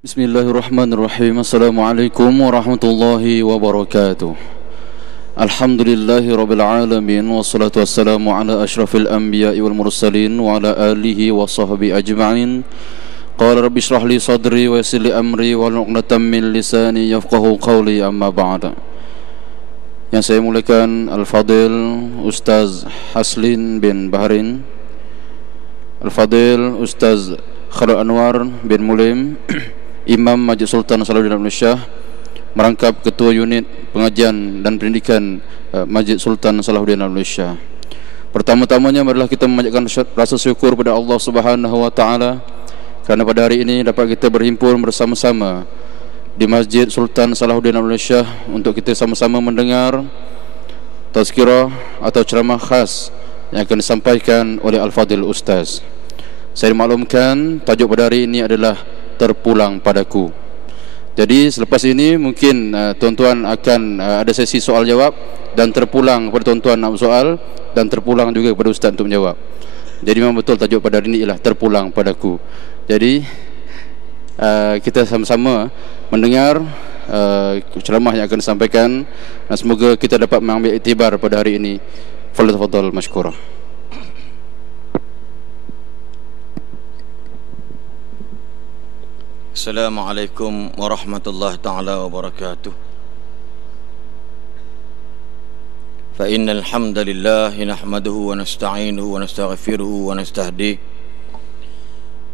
Bismillahirrahmanirrahim. Assalamualaikum warahmatullahi wabarakatuh. Alhamdulillahirabbil alamin wassalatu wassalamu ala asyrafil anbiya'i wal mursalin wa ala alihi wa sahbihi ajma'in. Qala rabbi shrah li sadri wa yassir li amri wahlul 'uqdatam min lisani yafqahu qawli, amma ba'd. Yang saya muliakan Al-Fadil Ustaz Haslin bin Bahrin, Al-Fadil Ustaz Khalil Anwar bin Mulim, Imam Masjid Sultan Salahuddin Malaysia, merangkap Ketua Unit Pengajian dan Pendidikan Masjid Sultan Salahuddin Malaysia. Pertama-tamanya marilah kita memanjatkan rasa syukur kepada Allah Subhanahu wa taala kerana pada hari ini dapat kita berhimpun bersama-sama di Masjid Sultan Salahuddin Malaysia untuk kita sama-sama mendengar tazkirah atau ceramah khas yang akan disampaikan oleh Al-Fadil Ustaz. Saya maklumkan tajuk pada hari ini adalah terpulang padaku. Jadi selepas ini mungkin tuan-tuan akan ada sesi soal jawab dan terpulang kepada tuan-tuan nak soal dan terpulang juga kepada ustaz untuk menjawab. Jadi memang betul tajuk pada hari ini ialah terpulang padaku. Jadi kita sama-sama mendengar ceramah yang akan disampaikan dan semoga kita dapat mengambil iktibar pada hari ini. Fadhil mashkurah. Assalamualaikum warahmatullahi ta'ala wabarakatuh. Fa innal hamdalillah nahmaduhu wa nasta'inuhu wa nastaghfiruhu wa nastahdihi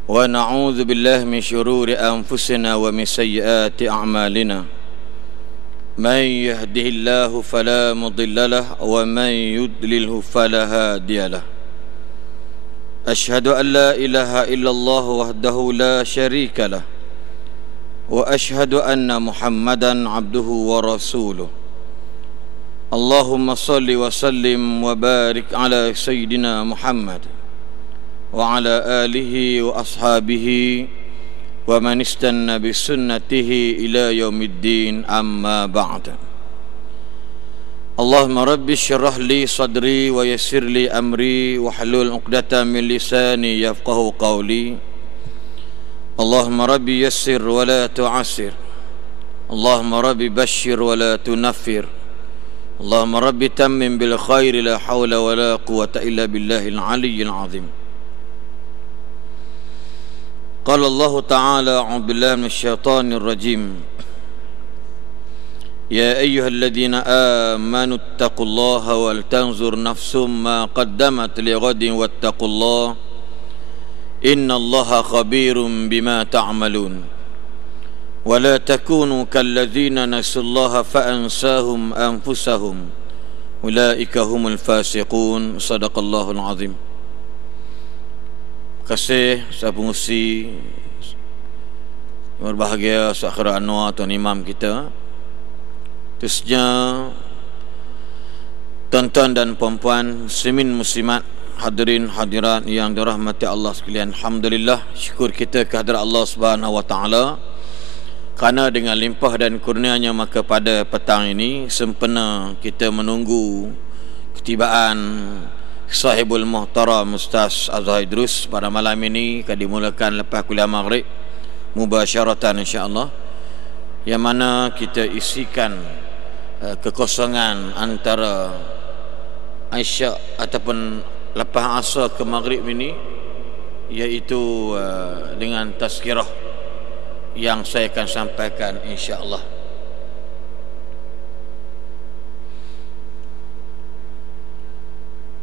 wa na'udzu billahi min shururi anfusina wa min sayyiati a'malina. Man yahdihillahu fala mudilla lahu wa man yudlilhu fala hadiya lahu. Ashhadu an la ilaha illallah wahdahu la syarika lahu wa ashhadu anna Muhammadan abduhu wa rasuluh. Allahumma salli wa sallim wa barik ala sayyidina Muhammad wa ala alihi wa ashabihi wa man istanna bi sunnatihi ila yaumiddin, amma ba'd. Allahumma rabbi shrah li sadri wa yassir li amri wa hlul 'uqdatam min lisani yafqahu qawli. Allahumma rabbi yassir wa la tu'assir. Allahumma rabbi bashir wa la tunaffir. Allahumma rabbi tammim bil khairi, la hawla wa la quwwata illa billahil aliyyil azim. Qala Allah ta'ala a'udzu billahi minasy syaithanir rajim. Ya ayyuhalladzina amanu taqullaha wal tanzur nafsum ma qaddamat lighadin wattaqullaha Inna Allaha khabirum bima ta'malun. Wa la takunu kalladzina nasullaha fa'ansahum anfusahum ulaika humul fasiqun. Sadaqallahul azim. Terima kasih sahabat pengusi berbahagia Sakhira Anwar, tuan imam kita, khususnya tuan-tuan dan puan-puan muslimin muslimat, hadirin hadirat yang dirahmati Allah sekalian. Alhamdulillah, syukur kita kehadrat Allah Subhanahu wa taala kerana dengan limpah dan kurnianya maka pada petang ini sempena kita menunggu ketibaan sahibul muhtaram Ustaz Azhar Idrus pada malam ini akan dimulakan lepas kuliah maghrib mubasyaratan insya-Allah, yang mana kita isikan kekosongan antara Aisyah ataupun lepas asar ke maghrib ini, iaitu dengan tazkirah yang saya akan sampaikan insya-Allah.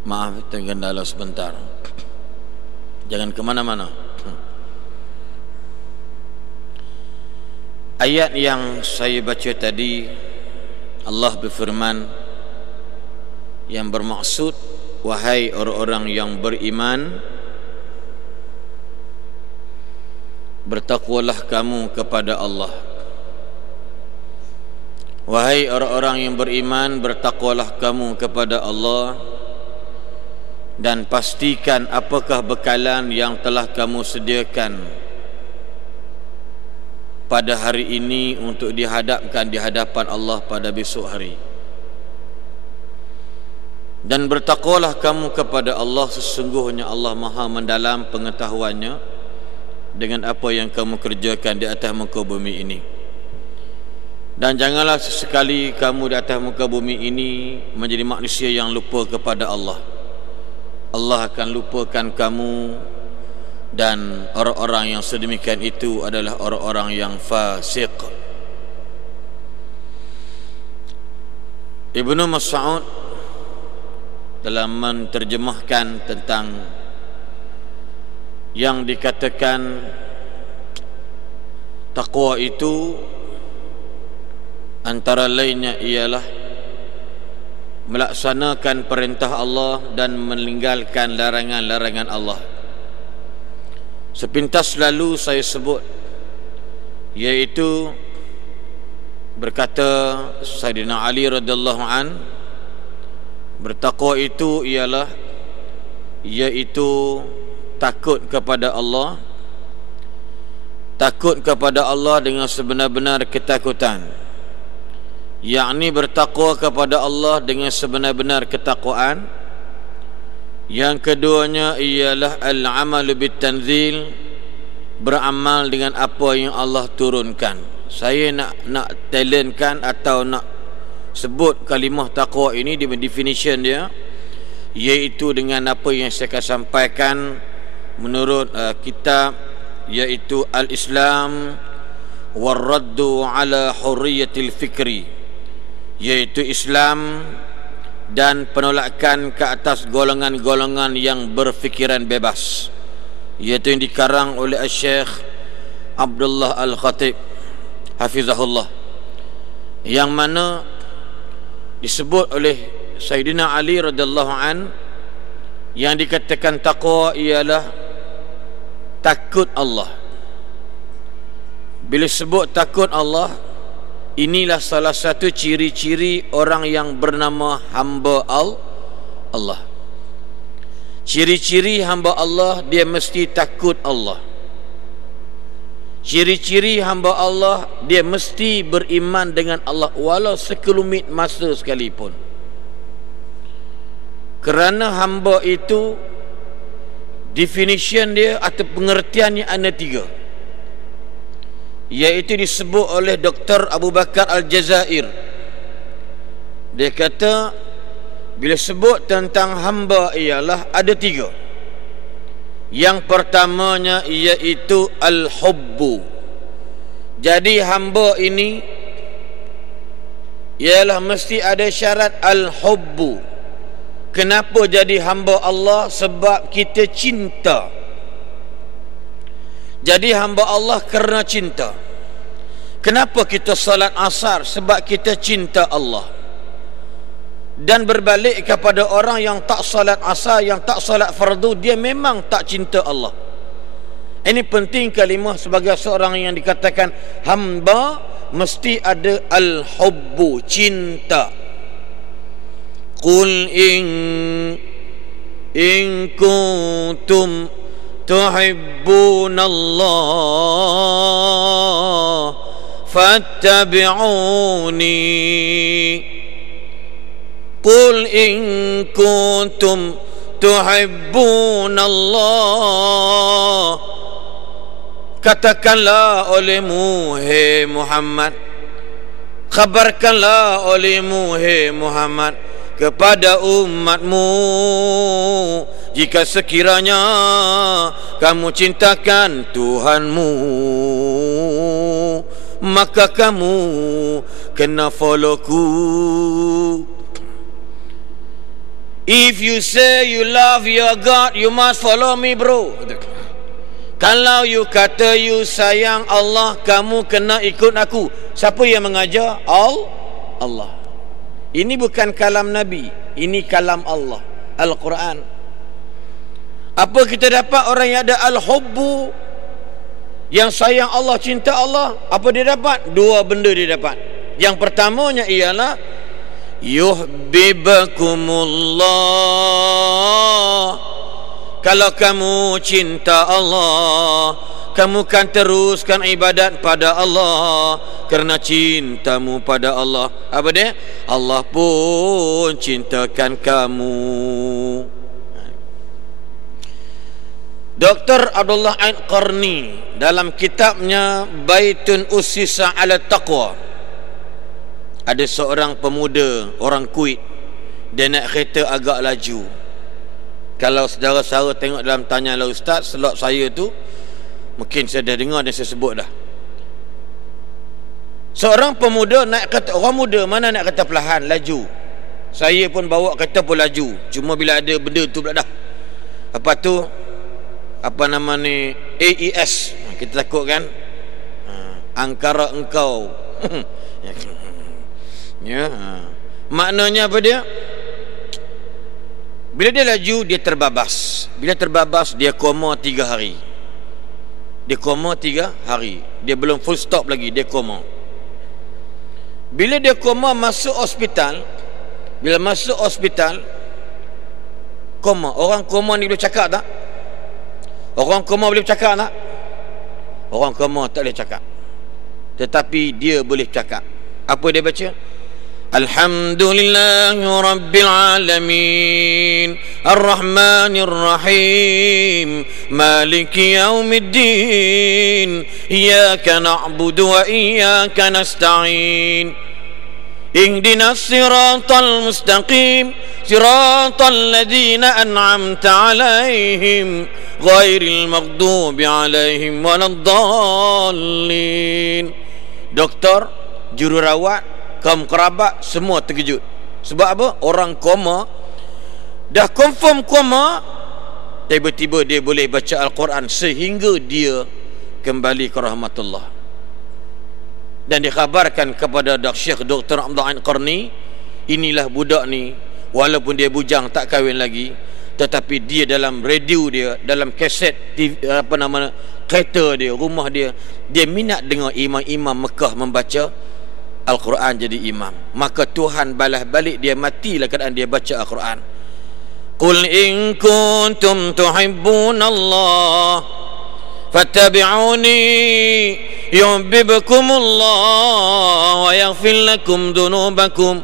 Maaf tergendala sebentar, jangan ke mana-mana. Ayat yang saya baca tadi, Allah berfirman yang bermaksud, wahai orang-orang yang beriman, bertakwalah kamu kepada Allah. Wahai orang-orang yang beriman, bertakwalah kamu kepada Allah, dan pastikan apakah bekalan yang telah kamu sediakan pada hari ini untuk dihadapkan di hadapan Allah pada besok hari. Dan bertakwalah kamu kepada Allah, sesungguhnya Allah maha mendalam pengetahuannya dengan apa yang kamu kerjakan di atas muka bumi ini. Dan janganlah sesekali kamu di atas muka bumi ini menjadi manusia yang lupa kepada Allah. Allah akan lupakan kamu, dan orang-orang yang sedemikian itu adalah orang-orang yang fasik. Ibnu Mas'ud dalam menterjemahkan tentang yang dikatakan taqwa itu, antara lainnya ialah melaksanakan perintah Allah dan meninggalkan larangan-larangan Allah. Sepintas lalu saya sebut, iaitu berkata Sayyidina Ali radhiyallahu an, bertakwa itu ialah iaitu takut kepada Allah, takut kepada Allah dengan sebenar-benar ketakutan, yakni bertakwa kepada Allah dengan sebenar-benar ketakwaan. Yang keduanya ialah al-amalu bit-tanzil, beramal dengan apa yang Allah turunkan. Saya nak talentkan atau nak sebut kalimah taqwa ini di definition dia, iaitu dengan apa yang saya akan sampaikan menurut kitab, iaitu al-Islam war-raddu ala hurriyatil fikri, iaitu Islam dan penolakan ke atas golongan-golongan yang berfikiran bebas, iaitu yang dikarang oleh Syekh Abdullah Al-Khatib hafizahullah, yang mana disebut oleh Sayyidina Ali radhiyallahu an, yang dikatakan taqwa ialah takut Allah. Bila sebut takut Allah, inilah salah satu ciri-ciri orang yang bernama hamba Allah. Ciri-ciri hamba Allah, dia mesti takut Allah. Ciri-ciri hamba Allah, dia mesti beriman dengan Allah walau sekelumit masa sekalipun. Kerana hamba itu, definition dia atau pengertiannya ada 3, iaitu disebut oleh Dr. Abu Bakar Al-Jazair. Dia kata bila sebut tentang hamba ialah ada 3. Yang pertamanya iaitu al-hubbu. Jadi hamba ini ialah mesti ada syarat al-hubbu. Kenapa jadi hamba Allah? Sebab kita cinta. Jadi hamba Allah kerana cinta. Kenapa kita salat asar? Sebab kita cinta Allah. Dan berbalik kepada orang yang tak salat asar, yang tak salat fardu, dia memang tak cinta Allah. Ini penting kalimah sebagai seorang yang dikatakan hamba, mesti ada al-hubbu, cinta. Qul in kuntum tuhibbunallah fattabi'uni. Qul in kuntum tuhibbunallah, katakanlah olehmu hai Muhammad, khabarkanlah olehmu hai Muhammad kepada umatmu, jika sekiranya kamu cintakan Tuhanmu, maka kamu kena follow-ku. If you say you love your God, you must follow me, bro. Kalau you kata you sayang Allah, kamu kena ikut aku. Siapa yang mengajar? Allah. Ini bukan kalam Nabi, ini kalam Allah, Al-Quran. Apa kita dapat orang yang ada al-hubbu, yang sayang Allah, cinta Allah? Apa dia dapat? 2 benda dia dapat. Yang pertamanya ialah yuhibbakumullah. Kalau kamu cinta Allah, kamu kan teruskan ibadat pada Allah kerana cintamu pada Allah. Apa dia? Allah pun cintakan kamu. Dr. Abdullah Ain Qarni dalam kitabnya Baitun Ussisa ala Taqwa, ada seorang pemuda orang Kuwait, dia naik kereta agak laju. Kalau saudara-saudara tengok dalam Tanyalah Ustaz, slot saya tu mungkin saya dah dengar dan saya sebut dah. Seorang pemuda naik kereta, orang muda mana naik kereta perlahan, laju. Saya pun bawa kereta pun laju. Cuma bila ada benda tu pula dah. Apa tu? Apa nama ni? AES. Kita takut kan? Angkara engkau. Ya. Maknanya apa dia? Bila dia laju, dia terbabas. Bila terbabas, dia koma 3 hari. Dia koma 3 hari. Dia belum full stop lagi, dia koma. Bila dia koma, masuk hospital. Bila masuk hospital, koma. Orang koma ni boleh cakap tak? Orang koma boleh cakap tak? Orang koma tak boleh cakap. Tetapi dia boleh cakap. Apa dia baca? Alhamdulillahi Rabbil Alamin Ar-Rahmanir Rahim Maliki Yaumiddin Iyyaka na'budu wa iyyaka nasta'in Ihdinas siratal mustaqim Siratal ladzina an'amta alaihim Ghairil maghdubi alaihim waladdallin. Doktor, jururawat, kaum kerabat semua terkejut. Sebab apa? Orang koma, dah confirm koma, tiba-tiba dia boleh baca Al-Quran sehingga dia kembali ke rahmatullah. Dan dikhabarkan kepada Syekh Dr. Abdullah Ain Qarni, inilah budak ni, walaupun dia bujang tak kahwin lagi, tetapi dia dalam radio dia, dalam kaset TV, kereta dia, rumah dia, dia minat dengar imam-imam Mekah membaca Al-Quran jadi imam. Maka Tuhan balas balik dia, matilah keadaan dia baca Al-Quran. Qul in kuntum tuhibbunallah fattabi'uni yuhibbukumullah wa yaghfir lakum dhunubakum.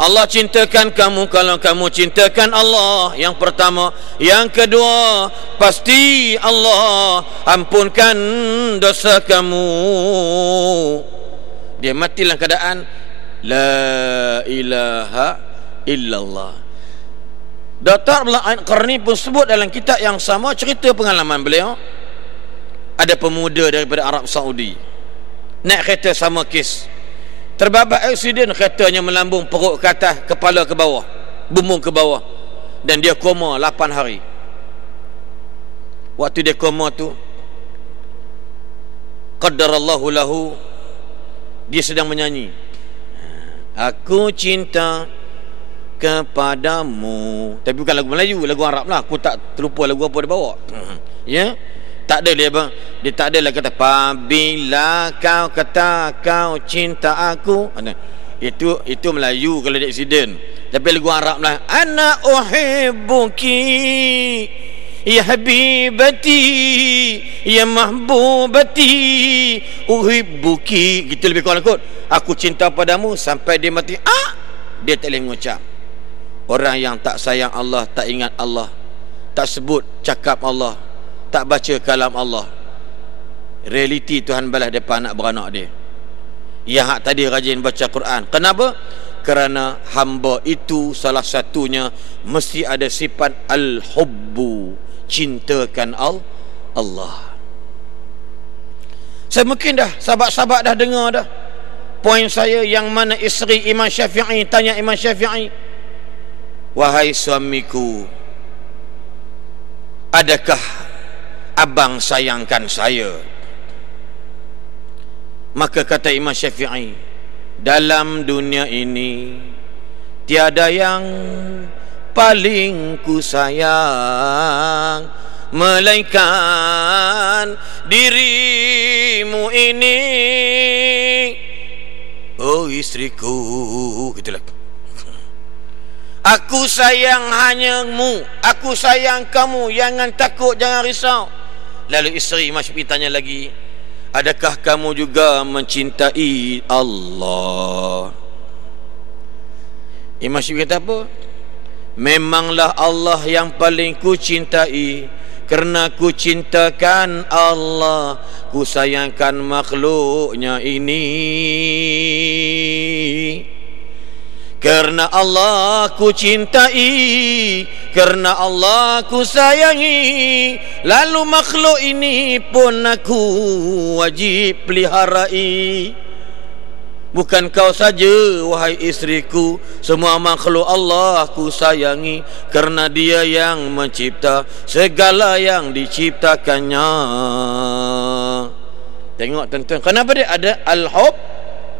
Allah cintakan kamu kalau kamu cintakan Allah, yang pertama. Yang kedua, pasti Allah ampunkan dosa kamu. Dia mati dalam keadaan la ilaha illallah. Dr. Abdullah Ain Qarni pun sebut dalam kitab yang sama cerita pengalaman beliau. Ada pemuda daripada Arab Saudi naik kereta sama kes, terbabat aksiden, keretanya melambung, perut ke atas, kepala ke bawah, bumbung ke bawah, dan dia koma 8 hari. Waktu dia koma tu, qaddarallahu lahu, dia sedang menyanyi, aku cinta kepadamu. Tapi bukan lagu Melayu, lagu Arab lah. Aku tak terlupa lagu apa dia bawa. Ya, tak ada dia bang. Dia tak adalah kata apabila kau kata kau cinta aku. Itu Melayu kalau dia aksiden. Tapi lagu Arab lah. Ana uhibbuki ya habibati ya mahbubati uhibbuki. Gitu lebih kurang kot. Aku cinta padamu sampai dia mati. Dia tak boleh mengucap. Orang yang tak sayang Allah, tak ingat Allah, tak sebut cakap Allah, tak baca kalam Allah, realiti Tuhan balas depan anak beranak dia. Yang hak tadi rajin baca Quran. Kenapa? Kerana hamba itu salah satunya mesti ada sifat al-hubbu, cintakan Allah. Saya mungkin dah sahabat-sahabat dah dengar dah poin saya yang mana isteri Imam Syafi'i tanya Imam Syafi'i, wahai suamiku, adakah abang sayangkan saya? Maka kata Imam Syafi'i, dalam dunia ini tiada yang paling ku sayang melainkan dirimu ini, oh istriku. Gitulah. Aku sayang hanyamu, aku sayang kamu, jangan takut, jangan risau. Lalu isteri Imam Syafi'i tanya lagi, adakah kamu juga mencintai Allah? Imam Syafi'i kata apa? Memanglah Allah yang paling ku cintai, Kerana ku cintakan Allah, ku sayangkan makhluknya ini. Kerana Allah ku cintai, kerana Allah ku sayangi, lalu makhluk ini pun aku wajib peliharai. Bukan kau saja wahai isteriku, semua makhluk Allah ku sayangi, kerana Dia yang mencipta segala yang diciptakannya. Tengok tuan-tuan, kenapa dia ada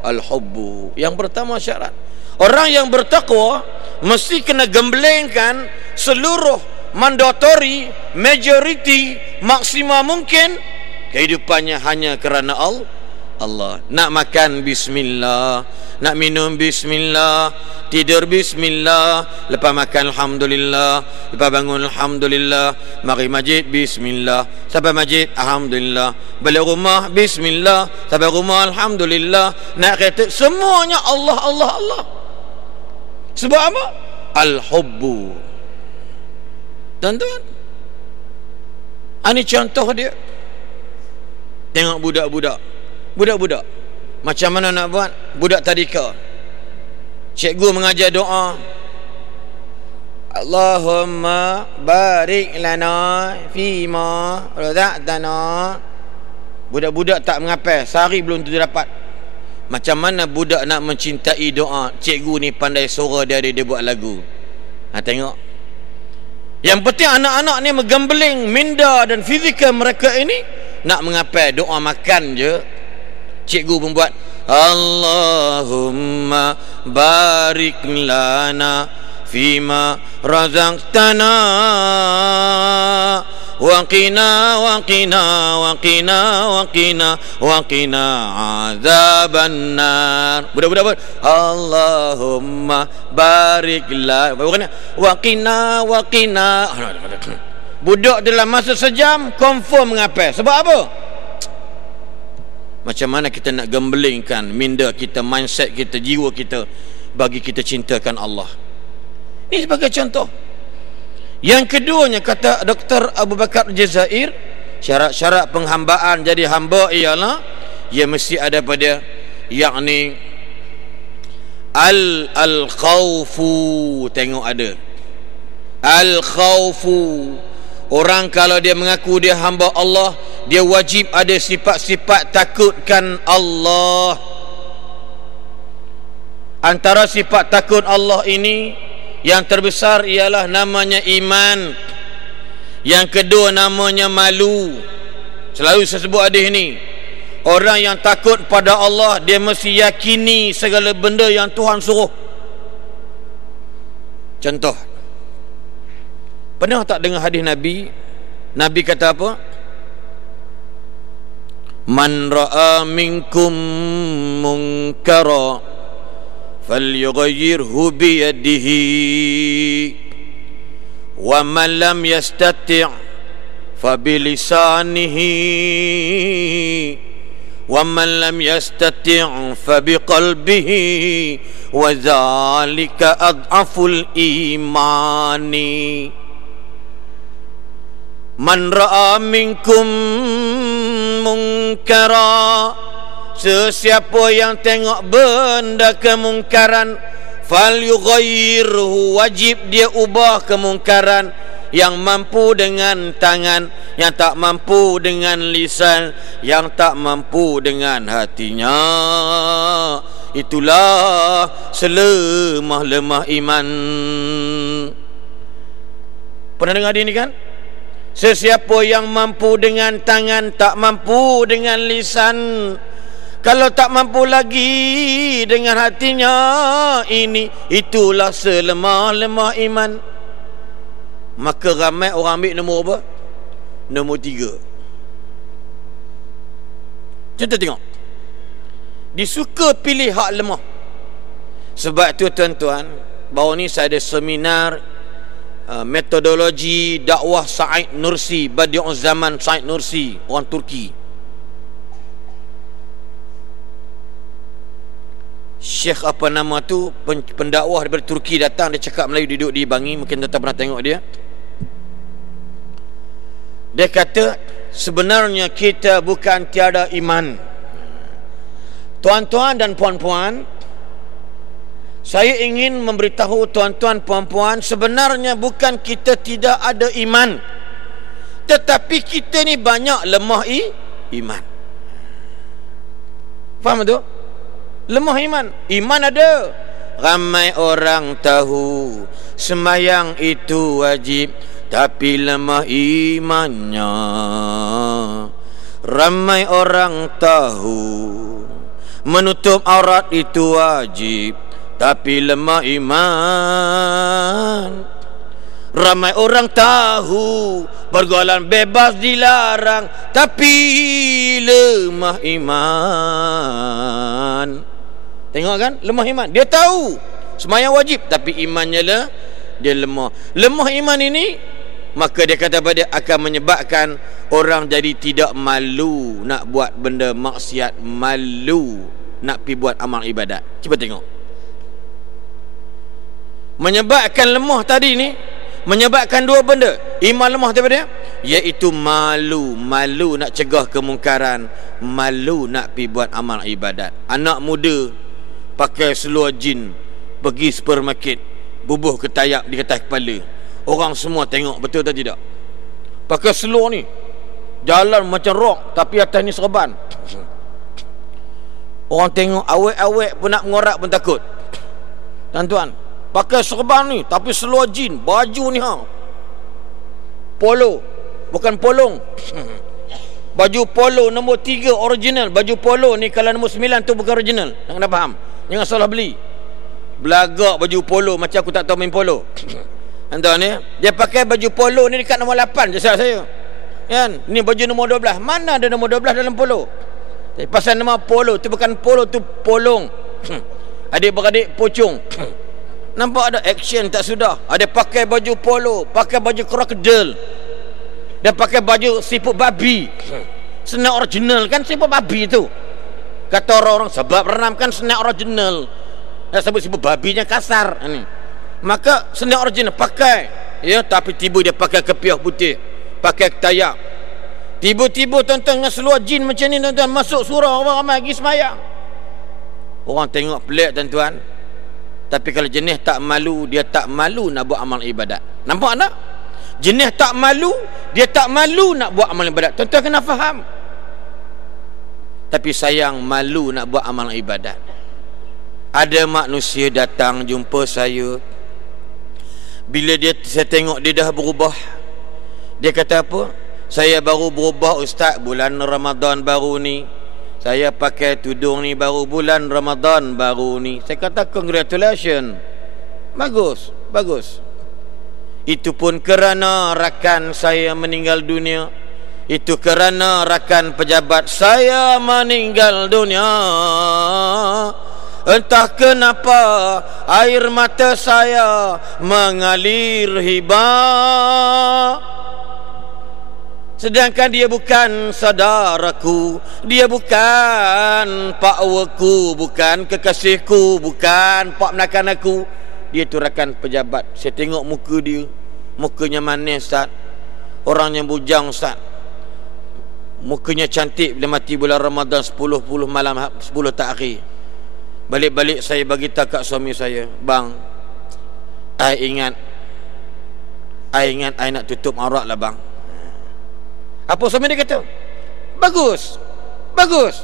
al-hubbu? Yang pertama syarat, orang yang bertakwa mesti kena gemblengkan seluruh mandatory, majority, maksimal mungkin kehidupannya hanya kerana Allah. Nak makan bismillah, nak minum bismillah, tidur bismillah, lepas makan alhamdulillah, lepas bangun alhamdulillah, mari masjid bismillah, sampai masjid alhamdulillah, balik rumah bismillah, sampai rumah alhamdulillah, nak kereta semuanya Allah Allah Allah. Sebab apa? Al-hubbu. Tuan-tuan, ini contoh dia. Tengok budak-budak macam mana nak buat? Budak tadika, cikgu mengajar doa, Allahumma barik lana fima razaqtana. Budak-budak tak menghafal, sehari belum tentu dapat. Macam mana budak nak mencintai doa? Cikgu ni pandai suara dia buat lagu. Tengok. Yang penting anak-anak ni menggembeling minda dan fizikal mereka ini nak menghafal doa makan je. Cikgu membuat Allahumma barik lana fima razaqtana wa qina azabannar. Budak-budak Allahumma barik lana wa qina. Budak dalam masa sejam confirm menghafal. Sebab apa? Macam mana kita nak gembelingkan minda kita, mindset kita, jiwa kita bagi kita cintakan Allah. Ini sebagai contoh. Yang keduanya, kata Dr. Abu Bakar Jazair, syarat-syarat penghambaan jadi hamba ialah ia mesti ada pada yakni al-khawfu. Tengok ada al-khawfu. Orang kalau dia mengaku dia hamba Allah, dia wajib ada sifat-sifat takutkan Allah. Antara sifat takut Allah ini yang terbesar ialah namanya iman. Yang kedua namanya malu. Selalu saya sebut hadis ini. Orang yang takut pada Allah, dia mesti yakini segala benda yang Tuhan suruh. Contoh, pernah tak dengar hadis Nabi? Nabi kata apa? Man ra'a minkum munkara falyughayyirhu biyadihi wa man lam yastati' fa bilisanihi wa man lam yastati' fa biqalbihi wa dzalika adhaful imani. Man ra'a minkum munkara, sesiapa yang tengok benda kemungkaran, falyughayyirhu, wajib dia ubah kemungkaran. Yang mampu dengan tangan, yang tak mampu dengan lisan, yang tak mampu dengan hatinya. Itulah selemah-lemah iman. Pernah dengar dia ni kan? Sesiapa yang mampu dengan tangan, tak mampu dengan lisan, kalau tak mampu lagi dengan hatinya, itulah selemah-lemah iman. Maka ramai orang ambil nombor apa? Nombor 3. Kita tengok, disuka pilih hak lemah. Sebab tu tuan-tuan, baru ni saya ada seminar metodologi dakwah Said Nursi, Badi'uz Zaman Said Nursi, orang Turki. Syekh apa nama tu, pendakwah daripada Turki datang, dia cakap Melayu, duduk di Bangi, mungkin tuan-tuan pernah tengok dia. Dia kata sebenarnya kita bukan tiada iman. Tuan-tuan dan puan-puan, saya ingin memberitahu tuan-tuan puan-puan, sebenarnya bukan kita tidak ada iman, tetapi kita ni banyak lemah iman. Faham tu? Lemah iman. Iman ada. Ramai orang tahu sembahyang itu wajib, tapi lemah imannya. Ramai orang tahu menutup aurat itu wajib, tapi lemah iman. Ramai orang tahu berjualan bebas dilarang, tapi lemah iman. Tengok kan, lemah iman. Dia tahu sembahyang wajib, tapi imannya lah dia lemah. Lemah iman ini, maka dia kata pada akan menyebabkan orang jadi tidak malu nak buat benda maksiat, malu nak pi buat amal ibadat. Cuba tengok. Menyebabkan lemah tadi ni, menyebabkan dua benda. Iman lemah daripada, iaitu malu. Malu nak cegah kemungkaran, malu nak pi buat amal ibadat. Anak muda pakai seluar jin, pergi supermarket, bubuh ketayap di atas kepala. Orang semua tengok, betul atau tidak? Pakai seluar ni, jalan macam rock, tapi atas ni serban. Orang tengok, awet-awet pun nak mengorak pun takut. Tuan-tuan, pakai serban ni, tapi seluar jin, baju ni polo, bukan polong. Baju polo nombor 3 original. Baju polo ni kalau nombor 9 tu bukan original. Jangan faham, jangan salah beli. Belagak baju polo macam aku tak tahu main polo. Tuan ni, dia pakai baju polo ni dekat nombor 8 je saya. Kan? Ni baju nombor 12. Mana ada nombor 12 dalam polo? Pasal nama polo tu bukan polo, tu polong. Adik-beradik pocong. Nampak ada action tak sudah. Ada pakai baju polo, pakai baju krokodil, dia pakai baju siput babi. Senak original kan siput babi tu. Kata orang-orang sebab renam kan senak original. Dia sebut siput babinya kasar ni. Maka senak original pakai. Ya, tapi tiba dia pakai kepiah putih, pakai ketayak. Tiba-tiba tuan-tuan dengan seluar jin macam ni tuan-tuan, masuk surau, orang ramai pergi sembahyang. Orang tengok pelik tuan-tuan. Tapi kalau jenis tak malu, dia tak malu nak buat amal ibadat. Nampak tak? Jenis tak malu, dia tak malu nak buat amal ibadat. Tuan-tuan kena faham. Tapi sayang, malu nak buat amal ibadat. Ada manusia datang jumpa saya. Bila saya tengok dia dah berubah, dia kata apa? Saya baru berubah ustaz bulan Ramadan baru ni. Saya pakai tudung ni baru bulan Ramadan baru ni. Saya kata congratulations. Bagus, bagus. Itu pun kerana rakan saya meninggal dunia. Itu kerana rakan pejabat saya meninggal dunia. Entah kenapa air mata saya mengalir hibah. Sedangkan dia bukan saudaraku, dia bukan pakwaku, bukan kekasihku, bukan pak menakan aku. Dia tu rakan pejabat. Saya tengok muka dia, mukanya manis Ustaz, orangnya bujang Ustaz, mukanya cantik. Bila mati bulan Ramadan 10 malam 10 takhir. Balik-balik saya bagi tahu kat suami saya, bang, I ingat I nak tutup aurat lah bang. Apa suami dia kata? Bagus, bagus.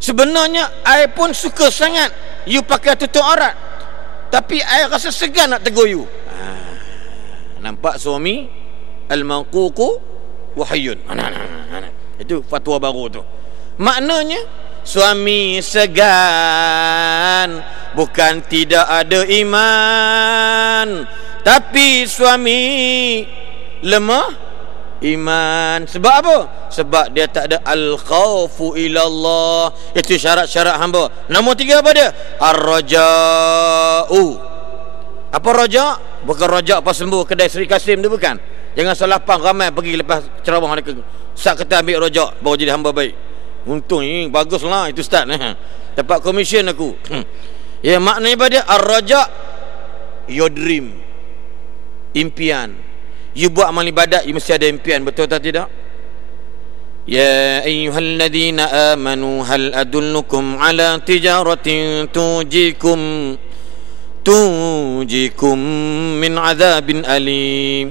Sebenarnya I pun suka sangat you pakai tutup aurat, tapi I rasa segan nak tegur you. Nampak suami? Al-manququ wahyun. Itu fatwa baru tu. Maknanya suami segan bukan tidak ada iman, tapi suami lemah iman. Sebab apa? Sebab dia tak ada al-khawfu ilallah. Itu syarat-syarat hamba. Nombor 3 apa dia? Ar-raja'u. Apa raja'? Bukan raja' pas sembuh kedai Sri Kasim tu, bukan. Jangan salah faham, ramai pergi lepas ceramah mereka Ustaz kata ambil raja' baru jadi hamba baik. Untung ini baguslah itu Ustaz. Dapat komisen aku. Ya, maknanya apa dia? Ar-raja' your dream, impian. You buat amal ibadat, you mesti ada impian, betul atau tidak? Ya ayyuhalladzina amanu hal adullukum ala tijaratin tujikum min azabin alim.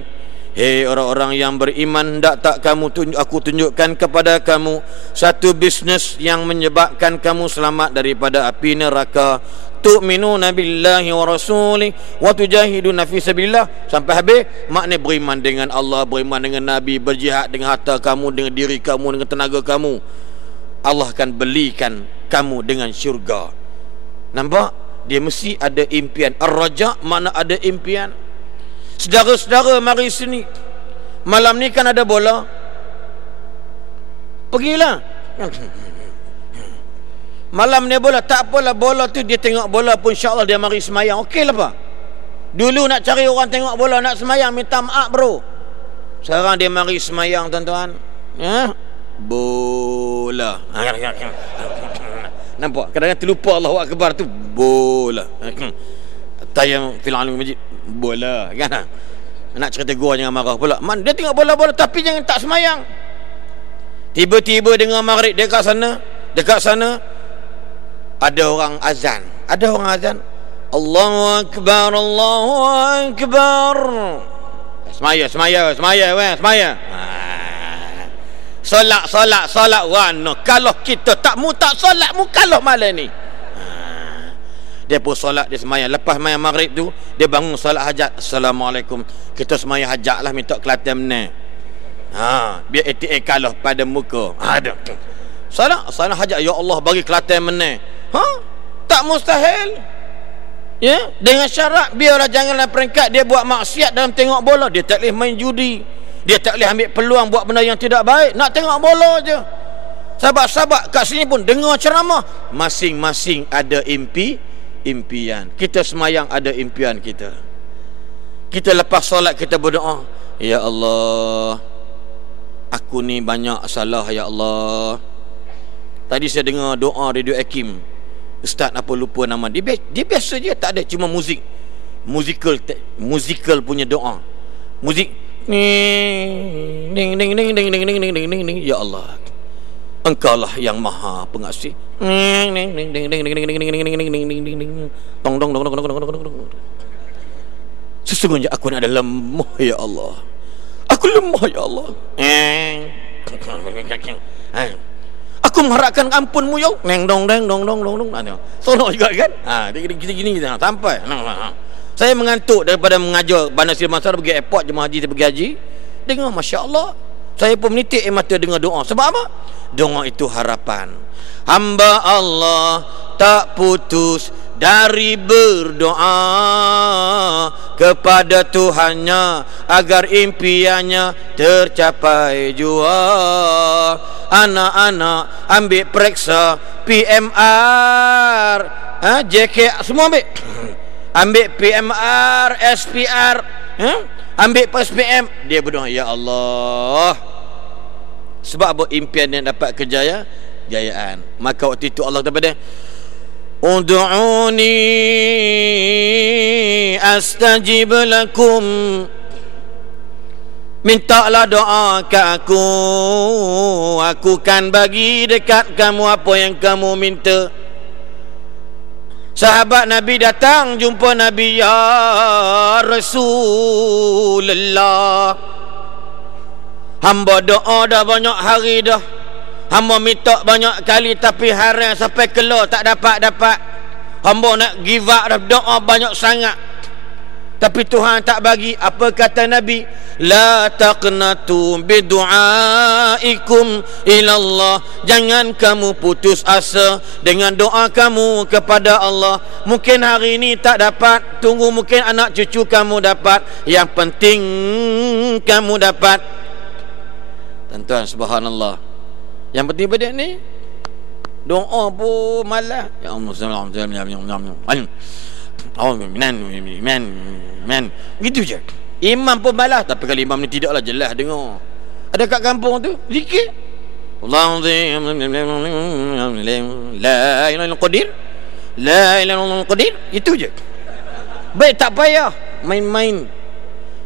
Hei orang-orang yang beriman, tak aku tunjukkan kepada kamu satu bisnes yang menyebabkan kamu selamat daripada api neraka. Tu'minuna billahi wa rasulih wa tujahiduna fi sabilillah, sampai habis. Makna beriman dengan Allah, beriman dengan Nabi, berjihad dengan harta kamu, dengan diri kamu, dengan tenaga kamu. Allah akan belikan kamu dengan syurga. Nampak? Dia mesti ada impian. Ar-raja makna ada impian. Saudara-saudara, mari sini. Malam ni kan ada bola. Pergilah. Malam ni bola, tak apalah, bola tu dia tengok bola pun insya-Allah dia mari semayang. Okey lah pak. Dulu nak cari orang tengok bola nak semayang, minta maaf bro. Sekarang dia mari semayang tuan-tuan. Ya? Bola. Nampak? Kadang-kadang terlupa Allahu Akbar tu bola. Tayang fil alim majid bola kan. Nak cerita gua jangan marah pula. Man dia tengok bola-bola tapi jangan tak semayang. Tiba-tiba dengar maghrib dekat sana ada orang azan. Allahu Akbar, Allahu Akbar. Semaya. Solat. Wano. Kalau kita tak solat, mu kalah malam ni. Dia pun solat, dia semayang. Lepas semayang maghrib tu, dia bangun solat hajat. Assalamualaikum. Kita semayang hajat lah, minta kelatan menang. Biar ATA kalah pada muka. Ada. Salah hajat. Ya Allah, bagi kelatan menang. Tak mustahil. Ya, dengan syarat biarlah janganlah peringkat dia buat maksiat dalam tengok bola. Dia tak boleh main judi. Dia tak boleh ambil peluang buat benda yang tidak baik. Nak tengok bola je. Sahabat-sahabat kat sini pun dengar ceramah. Masing-masing ada impian. Kita semayang ada impian kita. Kita lepas solat kita berdoa. Ya Allah, aku ni banyak salah ya Allah. Tadi saya dengar doa Radio Hakim. Ustaz apa lupa nama dia biasa je, tak ada, cuma musical punya doa. Muzik ding ding ding ding ding ding ding ding ding. Ya Allah, Engkaulah yang Maha Pengasih. Ding ding ding ding ding ding ding ding ding ding ding ding. Tong dong dong dong dong. Sesungguhnya aku ni ada lemah ya Allah. Aku lemah ya Allah. Aku mengharapkan ampunmu ya. Neng dong deng dong dong dong dong. Sonok juga kan? Gini sampai. Saya mengantuk daripada mengajar Bandar Seri Masar pergi airport, jemaah haji pergi haji. Dengar masya-Allah. Saya pun menitik mata dengar doa. Sebab apa? Doa itu harapan. Hamba Allah tak putus dari berdoa kepada Tuhannya agar impiannya tercapai jua. Anak-anak ambil periksa PMR, JK semua ambil. Ambil PMR, SPR, ambil PSPM. Dia berdoa, ya Allah. Sebab apa? Impian yang dapat kejayaan. Maka waktu itu Allah kata pada Ud'uni astajib lakum. Mintalah doa ke aku kan bagi dekat kamu apa yang kamu minta. Sahabat Nabi datang jumpa Nabi, ya Rasulullah, hamba doa dah banyak hari dah, hamba minta banyak kali tapi hari sampai keluar tak dapat. Hamba nak give up dah, doa banyak sangat tapi Tuhan tak bagi. Apa kata Nabi? La taqnatu bidu'aikum ilallah. Jangan kamu putus asa dengan doa kamu kepada Allah. Mungkin hari ini tak dapat, tunggu mungkin anak cucu kamu dapat. Yang penting kamu dapat. Tuan-tuan, subhanallah. Yang penting pada ni doa pun malah. Ya Allah, man. Gitu je. Imam pun malas. Tapi kalau imam ni tidaklah jelas dengar. Ada kat kampung tu zikir Allahu la ilaha illallah qadir. Itu je. Baik, tak payah main-main.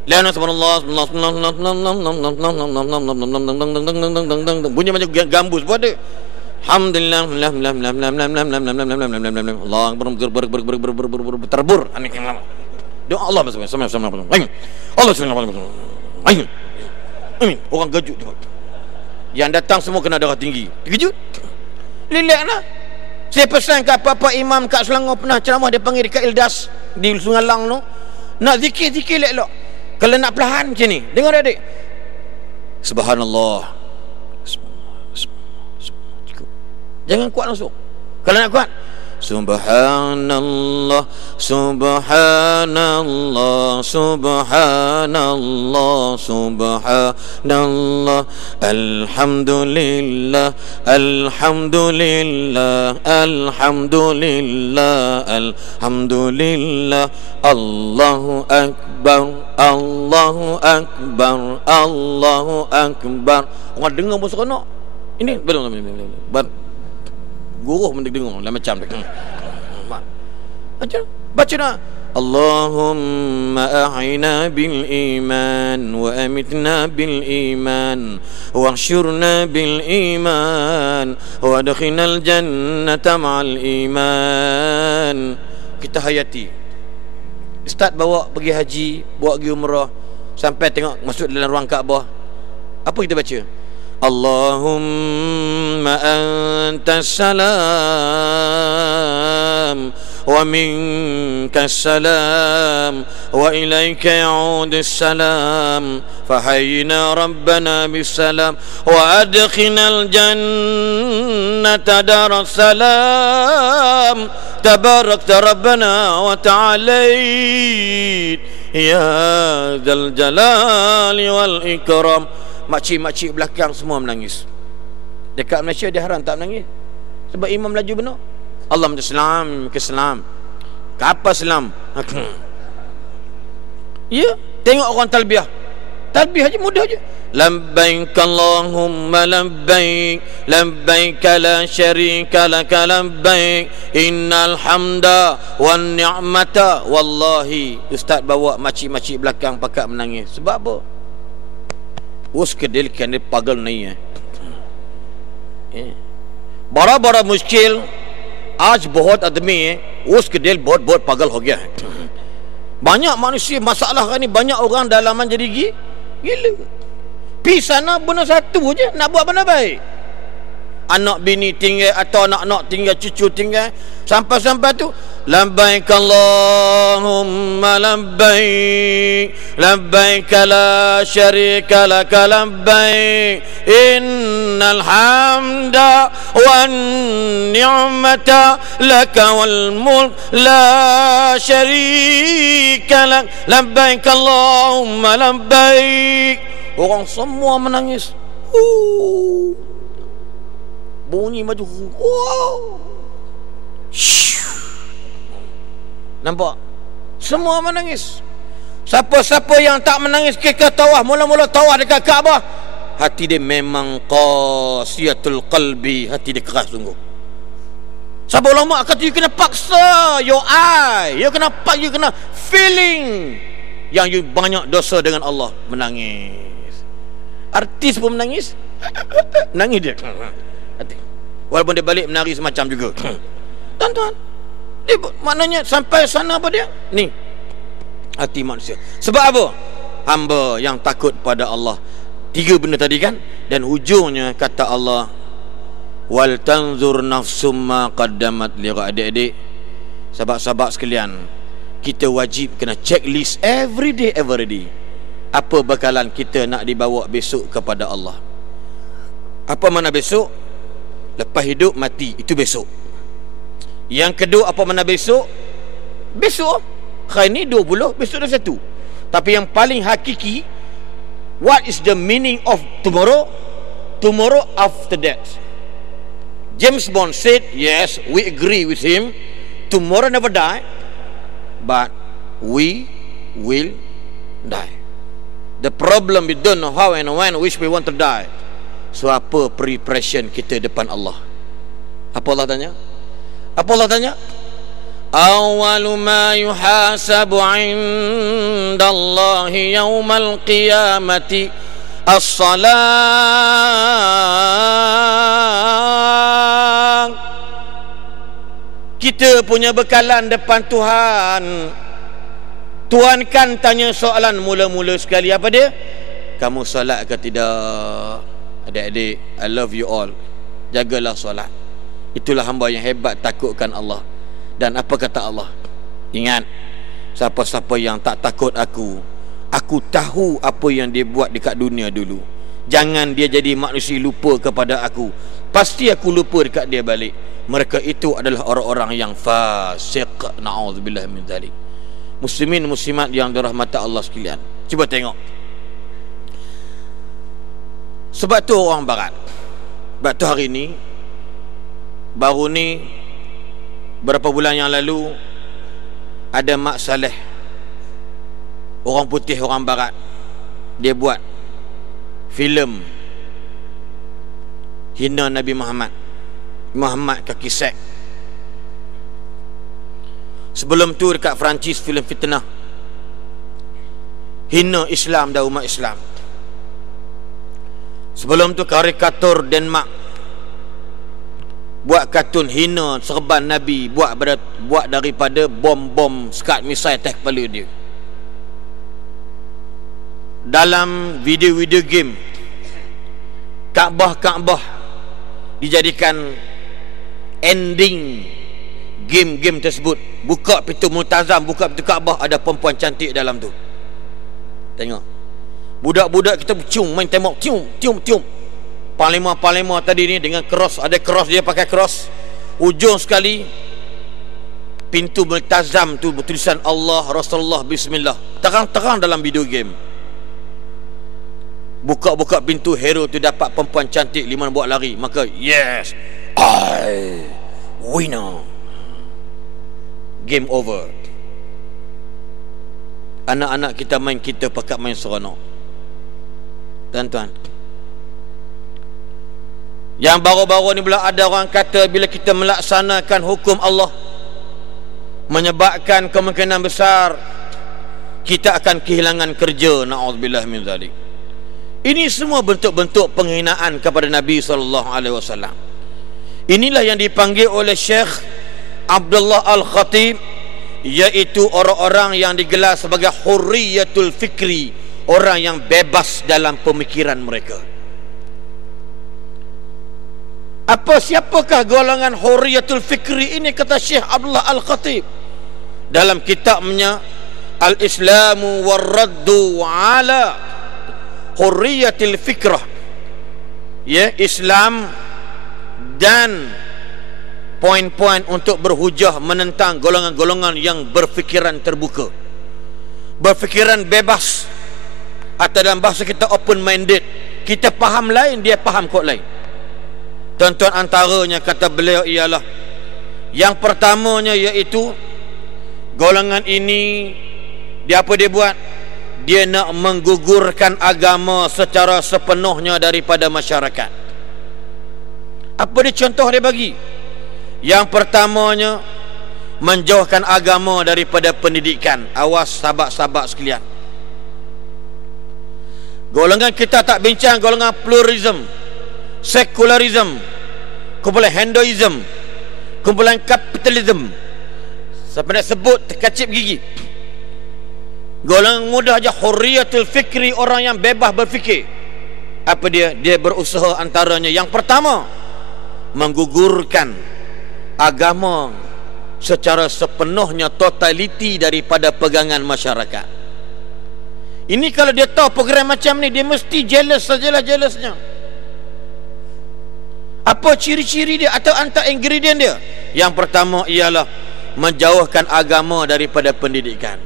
Lana subhanallah, bunyi macam gambus buat dia. Alhamdulillah, Allah terbur. Doa Allah amin. Orang gejut tengok. Yang datang semua kena darah tinggi. Terkejut. Lilaklah. Saya pesan ke apa-apa imam kat Selangor pernah ceramah, dia panggil dekat Ildas di Sungai Lang tu. Nak zikir-zikir elok. Kalau nak perlahan macam ni, dengar adik. Subhanallah. Jangan kuat langsung. Kalau nak kuat, Subhanallah, Subhanallah, Subhanallah, Subhanallah, Alhamdulillah, Alhamdulillah, Alhamdulillah, Alhamdulillah, Allahu Akbar, Allahu Akbar, Allahu Akbar. Orang dengar pun seronok. Ini belum. Guruh pun dengar macam tu. Baca nak. Allahumma a'ina bil iman wa amitna bil iman wa ahsyurna bil iman wa adkhilnal jannata ma'al iman. Kita hayati. Start bawa pergi haji, bawa pergi umrah, sampai tengok masuk dalam ruang Kaabah. Apa kita baca? Allahumma antas salam wa minkas salam wa ilaika ya'udus salam fahayyina rabbana bisalam wa adkhinal jannata daras salam tabarakta rabbana wa ta'alait ya dzal jalali wal ikram. Makcik-makcik belakang semua menangis. Dekat Malaysia dia haram tak menangis, sebab imam laju benar. Allah minta selam ke selam. Apa selam? Ya, tengok orang talbiyah. Talbiyah aja mudah aja. Labbaik Allahumma labbaik, labbaik la syarika lak labbaik, innal hamda wan ni'mata. Wallahi ustaz bawa makcik-makcik belakang pakat menangis. Sebab apa? उसके दिल के अंदर पागल नहीं है. बड़ा बड़ा मुश्किल आज बहुत आदमी है, उसके दिल बहुत बहुत पागल हो गया है. Banyak manusia masalah kan ni, banyak orang dalaman jadi gila. Pi sana benda satu je, nak buat benda baik. Anak bini tinggal atau anak-anak tinggal, cucu tinggal, sampai-sampai tu labbaik Allahumma labbaik, labbaik la syarika lak labbaik, innal hamda wan ni'mata lak wal mulk la syarika lak labbaik Allahumma labbaik. Orang semua menangis. Bunyi maju. Wow. Nampak? Semua menangis. Siapa-siapa yang tak menangis ketika tawaf, mula-mula tawaf dekat Kaabah, hati dia memang qasiyatul qalbi, hati dia keras sungguh. Siapa ulama kata you kena paksa your eye, you kena feeling yang you banyak dosa dengan Allah. Menangis. Artis pun menangis. Nangis dia. Walaupun dia balik menari semacam juga. Tuan-tuan, dia maknanya sampai sana apa dia? Ni hati manusia. Sebab apa? Hamba yang takut pada Allah. 3 benda tadi kan. Dan hujungnya kata Allah, wal tanzur nafsum ma qaddamat lighad. Adik-adik, sahabat-sahabat sekalian, kita wajib kena checklist every day. Apa bakalan kita nak dibawa besok kepada Allah. Apa mana besok? Lepas hidup mati, itu besok. Yang kedua, apa mana besok? Besok hari ni 20, besok dah 1. Tapi yang paling hakiki, what is the meaning of tomorrow? Tomorrow after death. James Bond said, yes, we agree with him, tomorrow never die, but we will die. The problem, we don't know how and when, which we want to die. So apa preparation kita depan Allah? Apa Allah tanya? Apa Allah tanya? awwalu ma yuhasabu 'inda Allah yaumal qiyamati as-salat. Kita punya bekalan depan Tuhan. Tuhan kan tanya soalan mula-mula sekali, apa dia? Kamu solat ke tidak? Adik-adik, I love you all. Jagalah solat. Itulah hamba yang hebat, takutkan Allah. Dan apa kata Allah? Ingat, siapa-siapa yang tak takut aku tahu apa yang dia buat dekat dunia dulu. Jangan dia jadi manusia lupa kepada aku. Pasti aku lupa dekat dia balik. Mereka itu adalah orang-orang yang fasik. Na'udzubillah min dzalik. Muslimin muslimat yang dirahmati Allah sekalian, cuba tengok. Sebab tu orang barat, sebab tu hari ni, baru ni berapa bulan yang lalu, ada Mak Saleh, orang putih orang barat, dia buat filem hina Nabi Muhammad kaki sek. Sebelum tu dekat Perancis filem fitnah, hina Islam dan umat Islam. Sebelum tu karikatur Denmark, buat kartun hina serban Nabi, buat daripada bom skat misai atas kepala dia. Dalam video-video game, Kaabah dijadikan ending game tersebut. Buka pintu Multazam, buka pintu Kaabah, ada perempuan cantik dalam tu. Tengok, budak-budak kita cium, main tembak, cium. Panglima tadi ni dengan cross, ada cross, dia pakai cross. Ujung sekali pintu Multazam tu bertulisan Allah, Rasulullah, Bismillah, terang-terang dalam video game. Buka pintu, hero tu dapat perempuan cantik, Liman buat lari, maka yes, I winner. Game over. Anak-anak kita main, kita pakat main seronok. Tuan-tuan, yang baru-baru ni pula ada orang kata bila kita melaksanakan hukum Allah, menyebabkan kemungkinan besar kita akan kehilangan kerja. Na'udzubillah min dzalik. Ini semua bentuk-bentuk penghinaan kepada Nabi SAW. Inilah yang dipanggil oleh Syekh Abdullah Al-Khatib, iaitu orang-orang yang digelar sebagai hurriyatul fikri, orang yang bebas dalam pemikiran mereka. Siapakah golongan hurriyatul fikri ini, kata Syekh Abdullah Al-Khatib dalam kitabnya Al-Islamu Warraddu ala Hurriyatil Fikrah, ya, Islam dan poin-poin untuk berhujah menentang golongan-golongan yang berfikiran terbuka, berfikiran bebas, atau dalam bahasa kita open minded. Kita faham lain, dia faham kod lain. Tuan-tuan, antaranya kata beliau ialah, yang pertamanya iaitu golongan ini, dia apa dia buat? Dia nak menggugurkan agama secara sepenuhnya daripada masyarakat. Apa dia contoh dia bagi? Yang pertamanya, menjauhkan agama daripada pendidikan. Awas sahabat-sahabat sekalian, golongan kita tak bincang golongan pluralism, sekularism, kumpulan Hinduism, kumpulan kapitalism, sampai nak sebut terkacip gigi. Golongan mudah aja hurriyatul fikri, orang yang bebas berfikir. Apa dia? Dia berusaha antaranya, yang pertama, menggugurkan agama secara sepenuhnya, totaliti daripada pegangan masyarakat. Ini kalau dia tahu program macam ni, dia mesti jealous sajalah jealousnya. Apa ciri-ciri dia atau antara ingredient dia? Yang pertama ialah menjauhkan agama daripada pendidikan.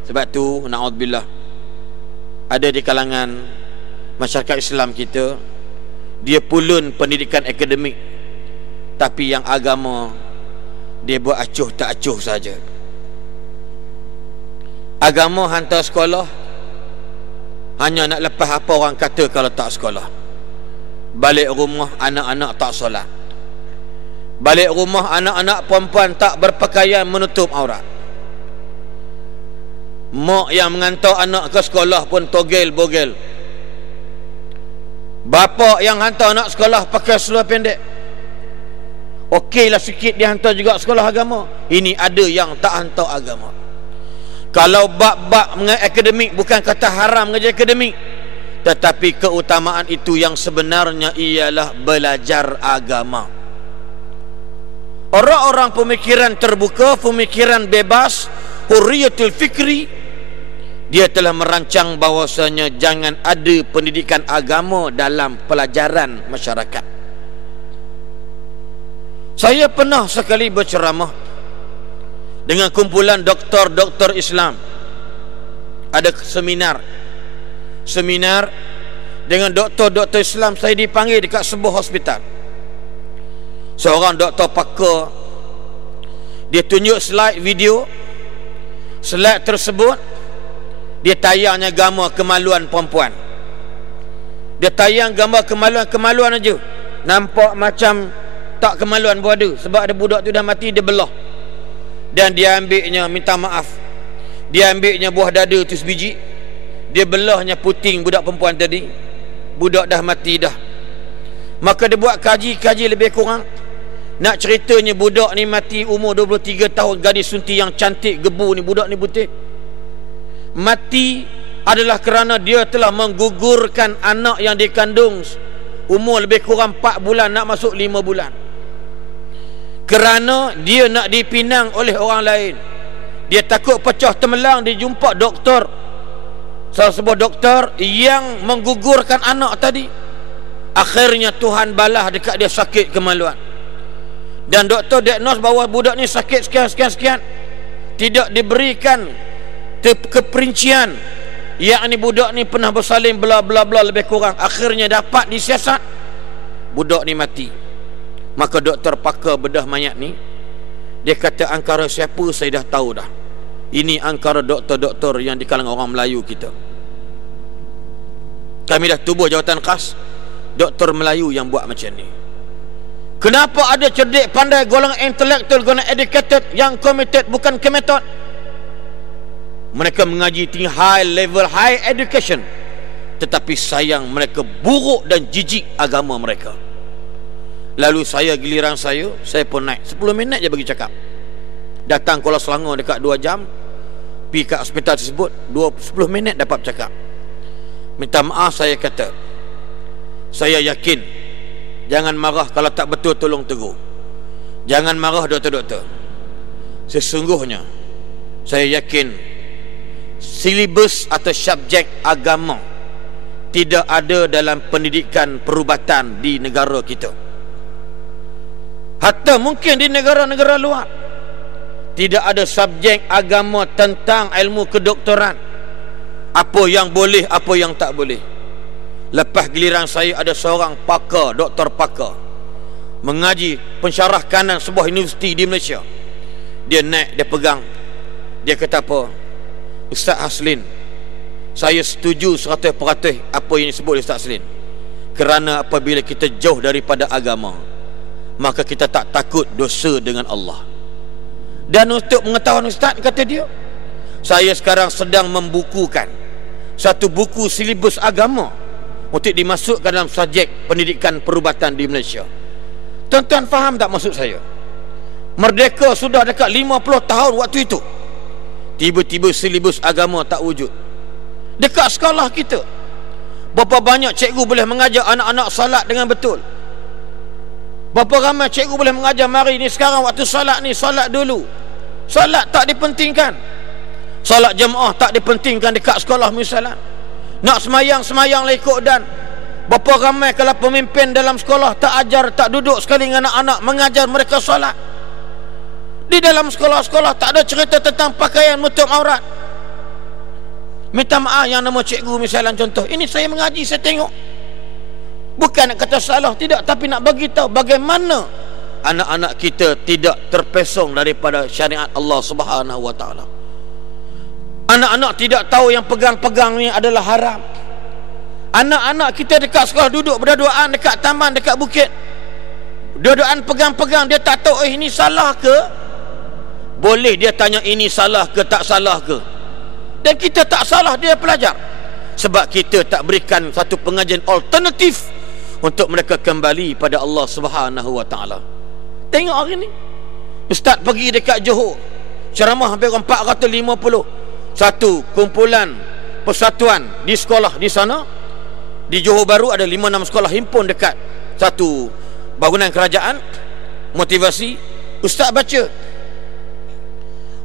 Sebab tu, na'udzubillah, ada di kalangan masyarakat Islam kita, dia pulun pendidikan akademik, tapi yang agama dia buat acuh tak acuh saja. Agama hantar sekolah, hanya nak lepas apa orang kata kalau tak sekolah. Balik rumah, anak-anak tak solat. Balik rumah anak-anak perempuan tak berpakaian menutup aurat. Mak yang menghantar anak ke sekolah pun togel-bogel. Bapa yang hantar anak sekolah pakai seluar pendek. Okeylah sikit dia hantar juga sekolah agama. Ini ada yang tak hantar agama. Kalau bab-bab mengenai akademik, bukan kata haram mengajar akademik, tetapi keutamaan itu yang sebenarnya ialah belajar agama. Orang-orang pemikiran terbuka, pemikiran bebas, hurriyatul fikri, dia telah merancang bahawasanya jangan ada pendidikan agama dalam pelajaran masyarakat. Saya pernah sekali berceramah dengan kumpulan doktor-doktor Islam. Ada seminar dengan doktor-doktor Islam. Saya dipanggil dekat sebuah hospital. Seorang doktor pakar, dia tunjuk slide video. Slide tersebut dia tayangnya gambar kemaluan perempuan. Dia tayang gambar kemaluan aja. Nampak macam tak kemaluan pun ada. Sebab ada budak tu dah mati, dia belah. Dan dia ambilnya, minta maaf, dia ambilnya buah dada tu sebiji, dia belahnya puting budak perempuan tadi. Budak dah mati dah. Maka dia buat kaji lebih kurang. Nak ceritanya budak ni mati umur 23 tahun, gadis sunti yang cantik, gebu ni, budak ni putih. Mati adalah kerana dia telah menggugurkan anak yang dikandung umur lebih kurang 4 bulan nak masuk 5 bulan. Kerana dia nak dipinang oleh orang lain. Dia takut pecah temelang. Dia jumpa doktor, salah sebuah doktor yang menggugurkan anak tadi. Akhirnya Tuhan balas dekat dia sakit kemaluan. Dan doktor diagnos bahawa budak ni sakit sekian. Tidak diberikan keperincian, yakni budak ni pernah bersalin bla bla bla lebih kurang. Akhirnya dapat disiasat, budak ni mati. Maka doktor pakar bedah mayat ni, dia kata angkara siapa saya dah tahu dah. Ini angkara doktor-doktor yang di kalangan orang Melayu kita. Kami dah tubuh jawatan khas doktor Melayu yang buat macam ni. Kenapa ada cerdik, pandai, golongan intelektual, golongan educated, yang committed, bukan committed? Mereka mengaji tinggi, high level, high education, tetapi sayang mereka buruk dan jijik agama mereka. Lalu giliran saya pun naik 10 minit je bagi cakap. Datang Kuala Selangor dekat 2 jam, pergi ke hospital tersebut 10 minit dapat cakap. Minta maaf, saya kata, saya yakin, jangan marah kalau tak betul, tolong tegur. Jangan marah doktor-doktor. Sesungguhnya saya yakin silibus atau subjek agama tidak ada dalam pendidikan perubatan di negara kita. Hatta mungkin di negara-negara luar tidak ada subjek agama tentang ilmu kedoktoran. Apa yang boleh, apa yang tak boleh. Lepas giliran saya, ada seorang pakar, doktor pakar, mengaji pensyarah kanan sebuah universiti di Malaysia. Dia naik, dia pegang, dia kata apa? Ustaz Haslin, saya setuju 100% apa yang disebut Ustaz Haslin. Kerana apabila kita jauh daripada agama, maka kita tak takut dosa dengan Allah. Dan untuk pengetahuan Ustaz, kata dia, saya sekarang sedang membukukan satu buku silibus agama untuk dimasukkan dalam subjek pendidikan perubatan di Malaysia. Tuan-tuan faham tak maksud saya? Merdeka sudah dekat 50 tahun waktu itu, tiba-tiba silibus agama tak wujud. Dekat sekolah kita, berapa banyak cikgu boleh mengajar anak-anak salat dengan betul? Berapa ramai cikgu boleh mengajar, mari ni sekarang waktu salat ni, salat dulu. Salat tak dipentingkan. Salat jemaah tak dipentingkan dekat sekolah misalnya. Nak semayang-semayang lah ikut dan. Berapa ramai kalau pemimpin dalam sekolah tak ajar, tak duduk sekali dengan anak-anak mengajar mereka solat. Di dalam sekolah-sekolah tak ada cerita tentang pakaian menutup aurat. Minta maaf yang nama cikgu misalnya contoh. Ini saya mengaji, saya tengok. Bukan nak kata salah, tidak, tapi nak bagi tahu bagaimana anak-anak kita tidak terpesong daripada syariat Allah Subhanahu wa taala. Anak-anak tidak tahu yang pegang-pegang ni adalah haram. Anak-anak kita dekat sekolah duduk berduaan dekat taman, dekat bukit. Dua-duaan pegang-pegang, dia tak tahu ini salah ke? Boleh dia tanya ini salah ke tak salah ke? Dan kita tak salah dia pelajar, sebab kita tak berikan satu pengajian alternatif untuk mereka kembali pada Allah Subhanahu wa taala. Tengok hari ni ustaz pergi dekat Johor, ceramah hampir 450. Satu kumpulan persatuan di sekolah di sana. Di Johor Bahru ada 5-6 sekolah himpun dekat satu bangunan kerajaan. Motivasi ustaz baca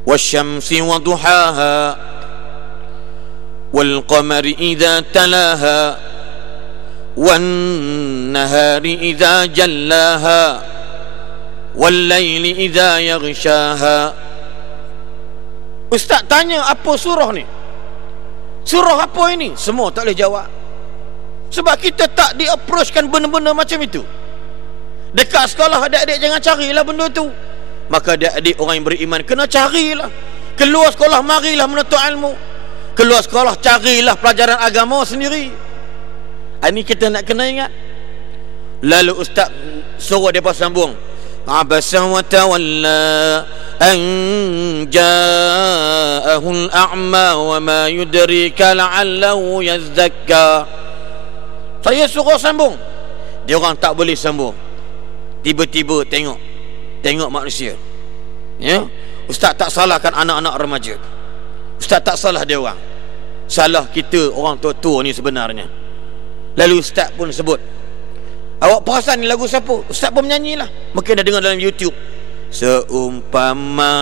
wasyamsi wa duhaha wal qamari idza talaha wan nahari idza jallaha wal laili idza yaghshaha. Ustaz tanya apa surah ni? Surah apa ini? Semua tak boleh jawab, sebab kita tak di-approachkan benda-benda macam itu. Dekat sekolah adik-adik jangan carilah benda tu. Maka adik-adik orang yang beriman kena carilah. Keluar sekolah marilah menuntut ilmu. Keluar sekolah carilah pelajaran agama sendiri. Ini kita nak kena ingat. Lalu ustaz suruh dia sambung, abasa wa tawalla an ja'ahu al-a'ma wa ma yudrika la'allahu yazzakka. Saya suruh sambung, dia orang tak boleh sambung. Tiba-tiba tengok manusia. Ya, ustaz tak salahkan anak-anak remaja. Ustaz tak salah dia orang. Salah kita orang tua-tua ni sebenarnya. Lalu ustaz pun sebut, awak perasan ni lagu siapa? Ustaz pun menyanyilah. Mungkin dah dengar dalam YouTube. Seumpama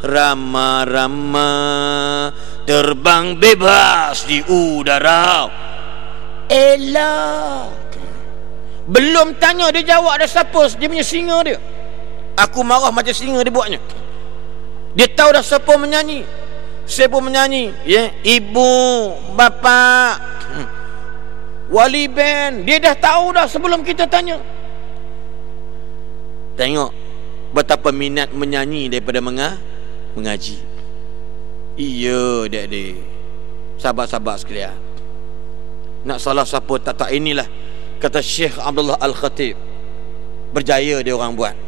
rama-rama terbang bebas di udara. Elok. Belum tanya dia jawab dah siapa dia punya singa dia. Aku marah macam singa dia buatnya. Dia tahu dah siapa menyanyi. Siapa menyanyi, ya, ibu, bapa, wali band. Dia dah tahu dah sebelum kita tanya. Tengok betapa minat menyanyi daripada mengaji. Iya, adik-adik, sahabat-sahabat sekalian, nak salah siapa tak inilah kata Syekh Abdullah Al-Khatib, berjaya dia orang buat.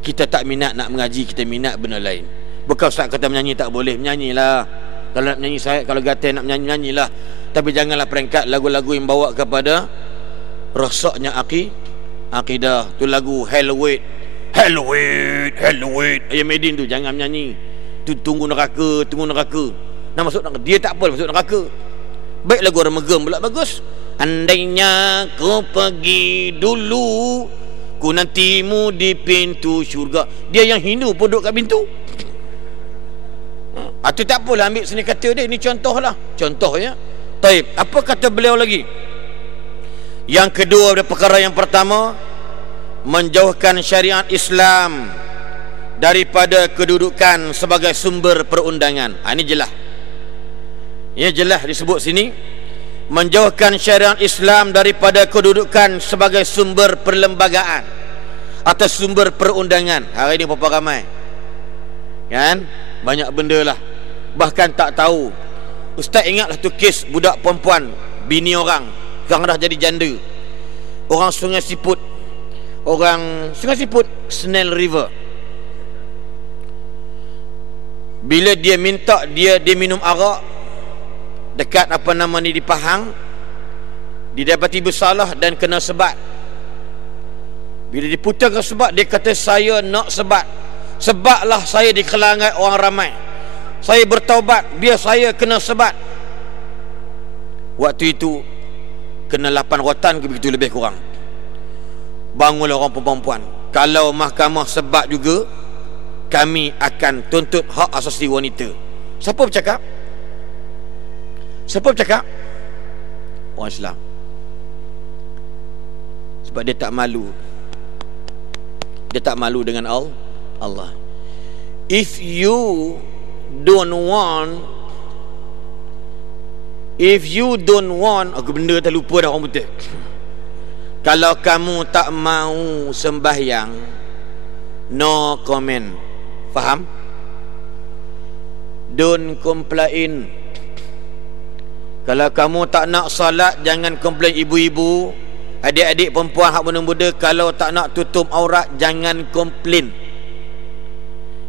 Kita tak minat nak mengaji, kita minat benda lain. Bukan ustaz kata menyanyi tak boleh, menyanyilah. Kalau nak menyanyi saya, kalau gatal nak menyanyi, menyanyilah. Tapi janganlah peringkat lagu-lagu yang bawa kepada rosaknya akidah. Tu lagu Hellweight Ayam Medin tu jangan menyanyi. Tu tunggu neraka. Nak masuk neraka, dia tak apa masuk neraka. Baik lagu orang megem pula bagus. Andainya kau pergi dulu, ku nantimu di pintu syurga. Dia yang Hindu pun duduk kat pintu. Itu tak apalah, ambil sini kata dia. Ini contohlah, contoh ya. Taib. Apa kata beliau lagi? Yang kedua dari perkara yang pertama, menjauhkan syariat Islam daripada kedudukan sebagai sumber perundangan. Ini jelas. Ya, jelas disebut sini, menjauhkan syariat Islam daripada kedudukan sebagai sumber perlembagaan atau sumber perundangan. Hari ini berapa ramai kan, banyak benda lah, bahkan tak tahu. Ustaz ingatlah tu kes budak perempuan, bini orang sekarang dah jadi janda. Orang Sungai Siput, Snell River, bila dia minta dia minum arak dekat apa nama ni di Pahang, didapati bersalah dan kena sebat. Bila diputarkan sebat, dia kata saya nak sebat. Sebablah saya di kalangan orang ramai. Saya bertaubat biar saya kena sebat. Waktu itu kena 8 rotan ke begitu lebih kurang. Bangunlah orang perempuan, kalau mahkamah sebat juga, kami akan tuntut hak asasi wanita. Siapa bercakap? Orang Islam. Sebab dia tak malu. Dia tak malu dengan Allah. If you don't want, aku benda tak lupa dah orang putih. Kalau kamu tak mau sembahyang, no comment. Faham? Don't complain. Kalau kamu tak nak salat, jangan komplain ibu-ibu. Adik-adik perempuan hak muda-muda, kalau tak nak tutup aurat, jangan komplain.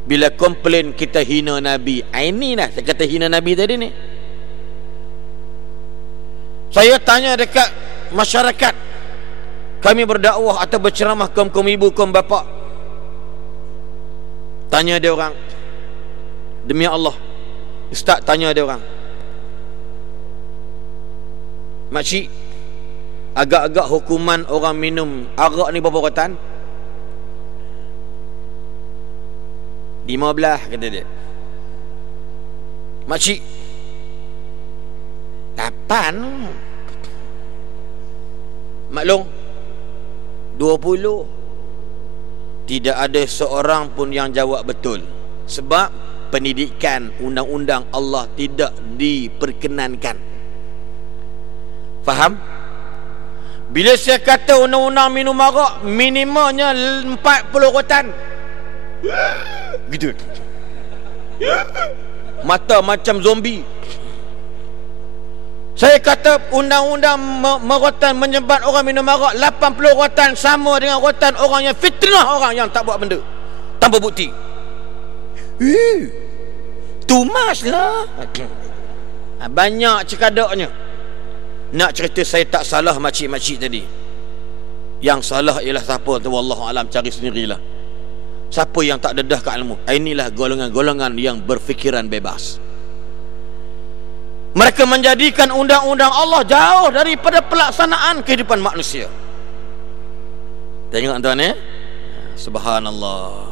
Bila komplain, kita hina Nabi. Inilah saya kata hina Nabi tadi ni. Saya tanya dekat masyarakat, kami berdakwah atau berceramah kaum ibu, kaum bapa, tanya dia orang, demi Allah, ustaz tanya dia orang, makcik, agak-agak hukuman orang minum arak ni berapa rotan? 15 kata dia. Makcik, 8. Maklum 20. Tidak ada seorang pun yang jawab betul. Sebab pendidikan undang-undang Allah tidak diperkenankan. Faham? Bila saya kata undang-undang minum arak minimumnya 40 rotan, gitu, mata macam zombie. Saya kata undang-undang merotan menyebat orang minum arak 80 rotan sama dengan rotan orang yang fitnah orang yang tak buat benda tanpa bukti. Too much lah. Banyak cekadaknya. Nak cerita saya tak salah makcik-makcik tadi. Yang salah ialah siapa tu, wallahu alam, cari sendirilah. Siapa yang tak dedah ke ilmu. Inilah golongan-golongan yang berfikiran bebas. Mereka menjadikan undang-undang Allah jauh daripada pelaksanaan kehidupan manusia. Tengok tuan, subhanallah.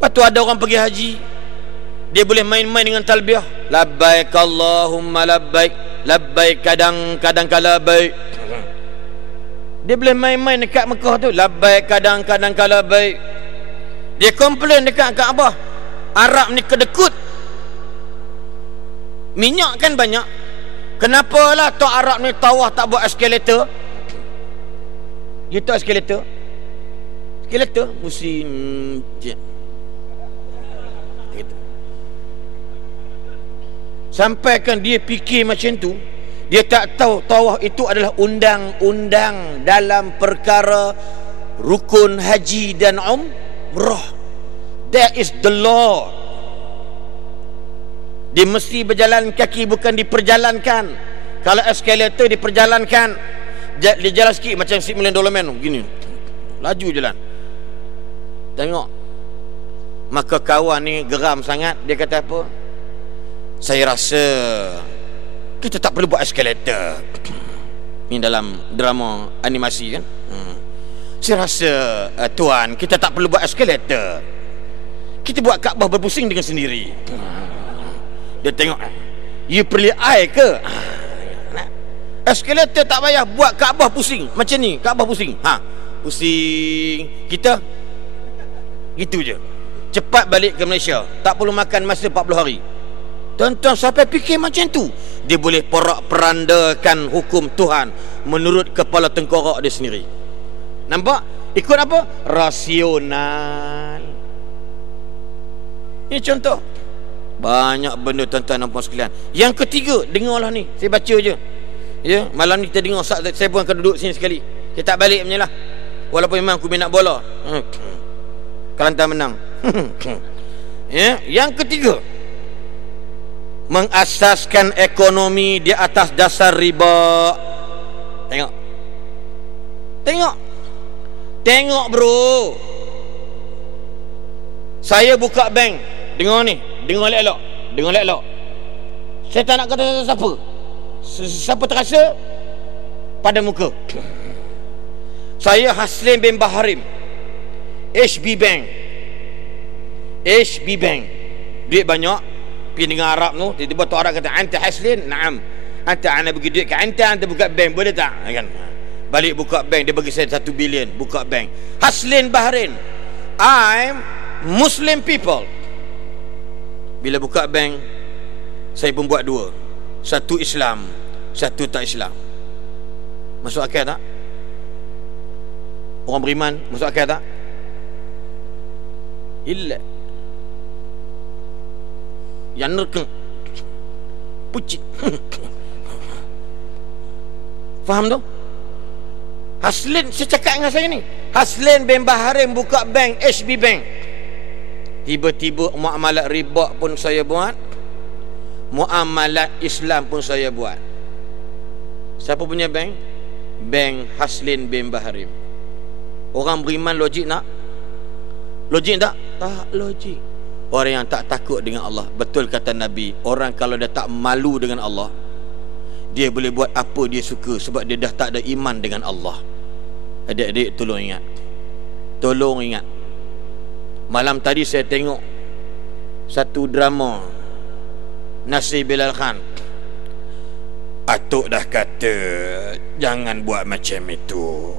Lepas tu ada orang pergi haji, dia boleh main-main dengan talbiyah, labbaik Allahumma labbaik, labbaik kadang-kadang kala baik. Dia boleh main-main dekat Mekah tu, labbaik kadang-kadang kala baik. Dia komplain dekat Kaabah, Arab ni kedekut, minyak kan banyak, kenapa lah tok Arab ni tawah tak buat eskalator? Dia tahu eskalator? Eskalator musim gitu. Sampaikan dia fikir macam tu, dia tak tahu tawah itu adalah undang-undang dalam perkara rukun haji dan umrah. That is the law. Dia mesti berjalan kaki, bukan diperjalankan. Kalau eskalator diperjalankan, dia jalan sikit macam $1 million man gini, laju jalan. Tengok. Maka kawan ni geram sangat. Dia kata apa? Saya rasa kita tak perlu buat eskalator. Ini dalam drama animasi kan. Saya rasa tuan, kita tak perlu buat eskalator. Kita buat Kaabah berpusing dengan sendiri. Dia tengok, you perlu air ke? Eskalator tak payah buat Kaabah pusing. Macam ni, Kaabah pusing. Pusing. Kita gitu je. Cepat balik ke Malaysia. Tak perlu makan masa 40 hari. Tuan-tuan sampai fikir macam tu, dia boleh porak-perandakan hukum Tuhan menurut kepala tengkorak dia sendiri. Nampak? Ikut apa? Rasional. Ini contoh. Banyak benda tuan-tuan dan puan sekalian. Yang ketiga, dengarlah ni, saya baca je. Ya, malam ni kita dengar, saya pun akan duduk sini sekali. Saya tak balik punya lah. Walaupun memang aku minat bola. Kelantan menang. Ya, yang ketiga, mengasaskan ekonomi di atas dasar riba. Tengok. Tengok. Tengok bro. Saya buka bank. Dengar ni, dengar elok-elok. Dengar elok-elok. Saya tak nak kata siapa. Siapa terasa pada muka. Saya Haslin bin Baharim, HB Bank. HB Bank. Duit banyak. Pergi dengan Arab tu, tiba-tiba tu Arab kata, "Anta Haslin?" "Na'am." "Anta ana bagi duit ke anta buka bank, boleh tak?" Kan. Balik buka bank, dia bagi saya 1 bilion buka bank. Haslin Bahrain. I'm Muslim people. Bila buka bank, saya pun buat 2. Satu Islam, satu tak Islam. Masuk akal tak? Orang beriman masuk akal tak? Illa yang nerkeng pucit. Faham tu? Haslin, saya cakap dengan saya ni, Haslin bin Baharim buka bank, HB Bank. Tiba-tiba muamalat riba pun saya buat, muamalat Islam pun saya buat. Siapa punya bank? Bank Haslin bin Baharim. Orang beriman logik nak? Logik tak? Tak logik. Orang yang tak takut dengan Allah. Betul kata Nabi, orang kalau dah tak malu dengan Allah, dia boleh buat apa dia suka, sebab dia dah tak ada iman dengan Allah. Adik-adik tolong ingat, tolong ingat. Malam tadi saya tengok satu drama Nasir Bilal Khan. Atuk dah kata jangan buat macam itu.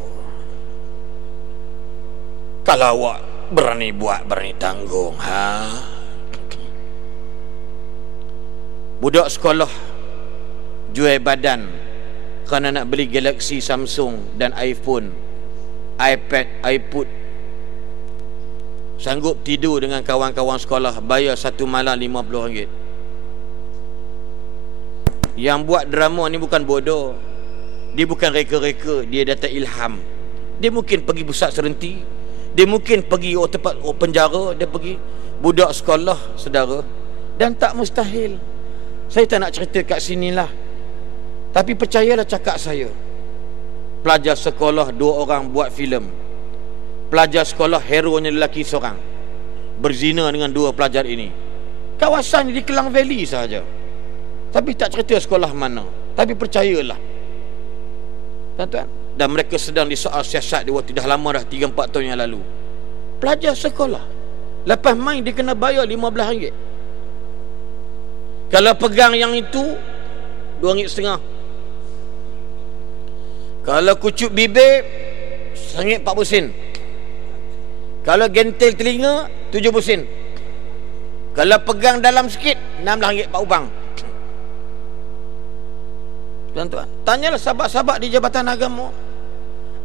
Kalau awak berani buat, berani tanggung. Budak sekolah jual badan kerana nak beli Galaxy, Samsung dan iPhone, iPad, iPod. Sanggup tidur dengan kawan-kawan sekolah, bayar satu malam RM50. Yang buat drama ni bukan bodoh, dia bukan reka-reka, dia datang ilham. Dia mungkin pergi pusat serenti, dia mungkin pergi tempat penjara, dia pergi. Budak sekolah, saudara, dan tak mustahil. Saya tak nak cerita kat sinilah, tapi percayalah cakap saya, pelajar sekolah 2 orang buat filem. Pelajar sekolah, hero-nya lelaki seorang, berzina dengan 2 pelajar ini. Kawasan di Kelang Valley sahaja, tapi tak cerita sekolah mana. Tapi percayalah tuan-tuan, dan mereka sedang disoal siasat di waktu dah lama dah, 3-4 tahun yang lalu. Pelajar sekolah, lepas main dia kena bayar RM15. Kalau pegang yang itu RM2.50. Kalau kucuk bibir RM1.40. Kalau gentel telinga RM70. Kalau pegang dalam sikit RM16 Pak Ubang. Tuan-tuan, tanyalah sahabat-sahabat di Jabatan Agama.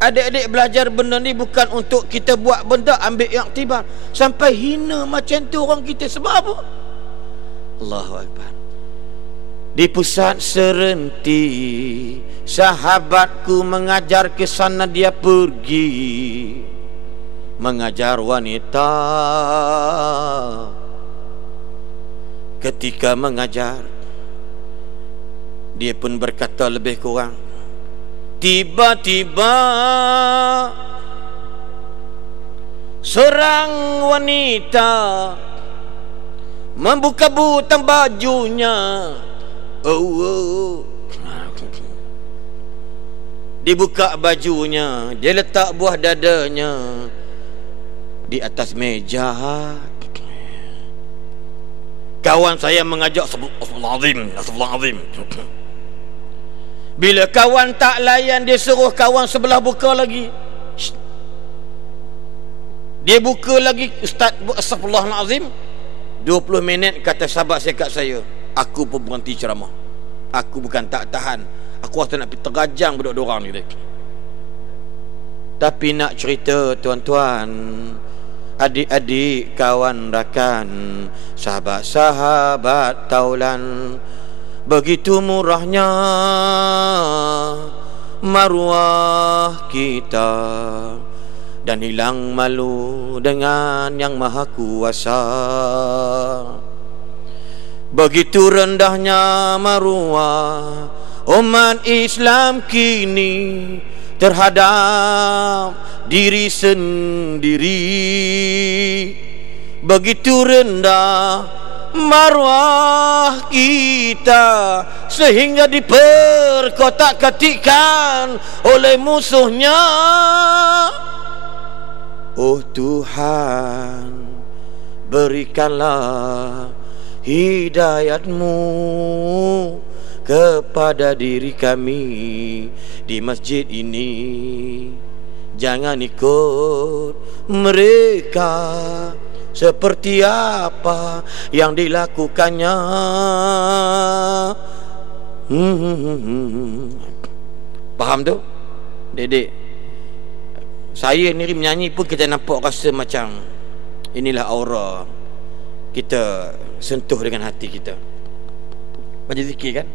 Adik-adik belajar benda ni bukan untuk kita buat benda ambil iktibar sampai hina macam tu orang kita. Sebab apa? Allahu Akbar. Di pusat serenti sahabatku mengajar ke sana, dia pergi mengajar wanita. Ketika mengajar, dia pun berkata lebih kurang, tiba-tiba seorang wanita membuka butang bajunya. Dibuka bajunya, dia letak buah dadanya di atas meja. Kawan saya mengajak, Astagfirullahalazim. Bila kawan tak layan, dia suruh kawan sebelah buka lagi. Dia buka lagi, Ustaz, Astagfirullahalazim. 20 minit kata sahabat saya kat saya, aku pun berhenti ceramah. Aku bukan tak tahan, aku rasa nak pergi terajang budak dorang ni. Tapi nak cerita tuan-tuan, adik-adik, kawan rakan, sahabat-sahabat taulan, begitu murahnya maruah kita, dan hilang malu dengan yang maha kuasa. Begitu rendahnya maruah umat Islam kini terhadap diri sendiri. Begitu rendah maruah kita sehingga diperkotak-katikkan oleh musuhnya. Oh Tuhan, berikanlah hidayat-Mu kepada diri kami di masjid ini. Jangan ikut mereka seperti apa yang dilakukannya. Faham tu, Dedek? Saya ni menyanyi pun kita nampak rasa macam inilah aura kita, sentuh dengan hati kita. Baca zikir kan?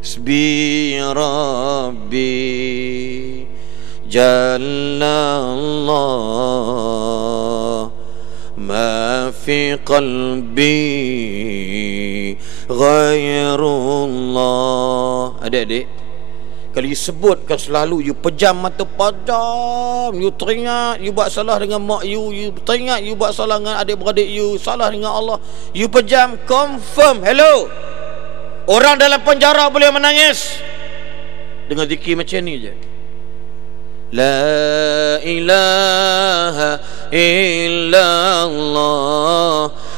Hasbi Rabbi Jallallah ma fi qalbi ghairullah. Adik-adik, kalau you sebutkan selalu, you pejam mata padam, you teringat you buat salah dengan mak you, you teringat you buat salah dengan adik-beradik you, salah dengan Allah, you pejam, confirm. Hello, orang dalam penjara boleh menangis dengan zikir macam ni je. La ilaha illallah,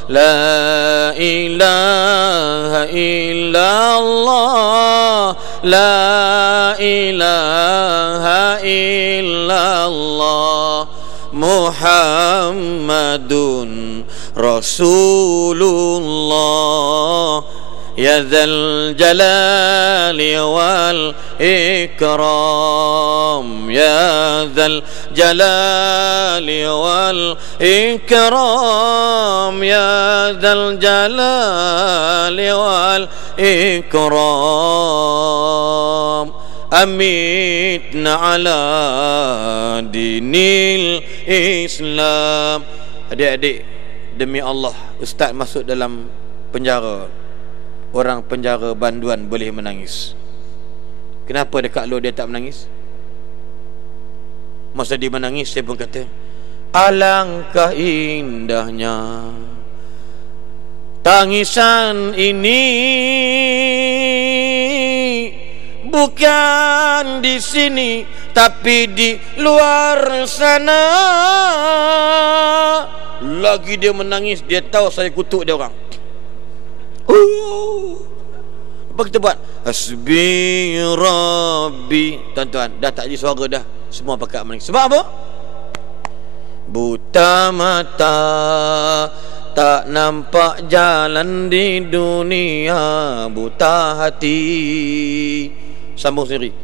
la ilaha illallah, la ilaha illallah, Muhammadun Rasulullah. Ya Dzal Jalali wal Ikram, Ya Dzal Jalali wal Ikram, Ya Dzal Jalali wal Ikram. Amitna ala dinil Islam. Adik-adik, demi Allah, ustaz masuk dalam penjara, orang penjara banduan boleh menangis. Kenapa dekat luar dia tak menangis? Masa dia menangis, saya pun kata, alangkah indahnya tangisan ini, bukan di sini tapi di luar sana. Lagi dia menangis, dia tahu saya kutuk dia orang. Apa kita buat? Hasbi Rabbi. Tuan-tuan, dah tak ada suara dah, semua pakat menangis. Sebab apa? Buta mata, tak nampak jalan di dunia, buta hati. Sambung sendiri.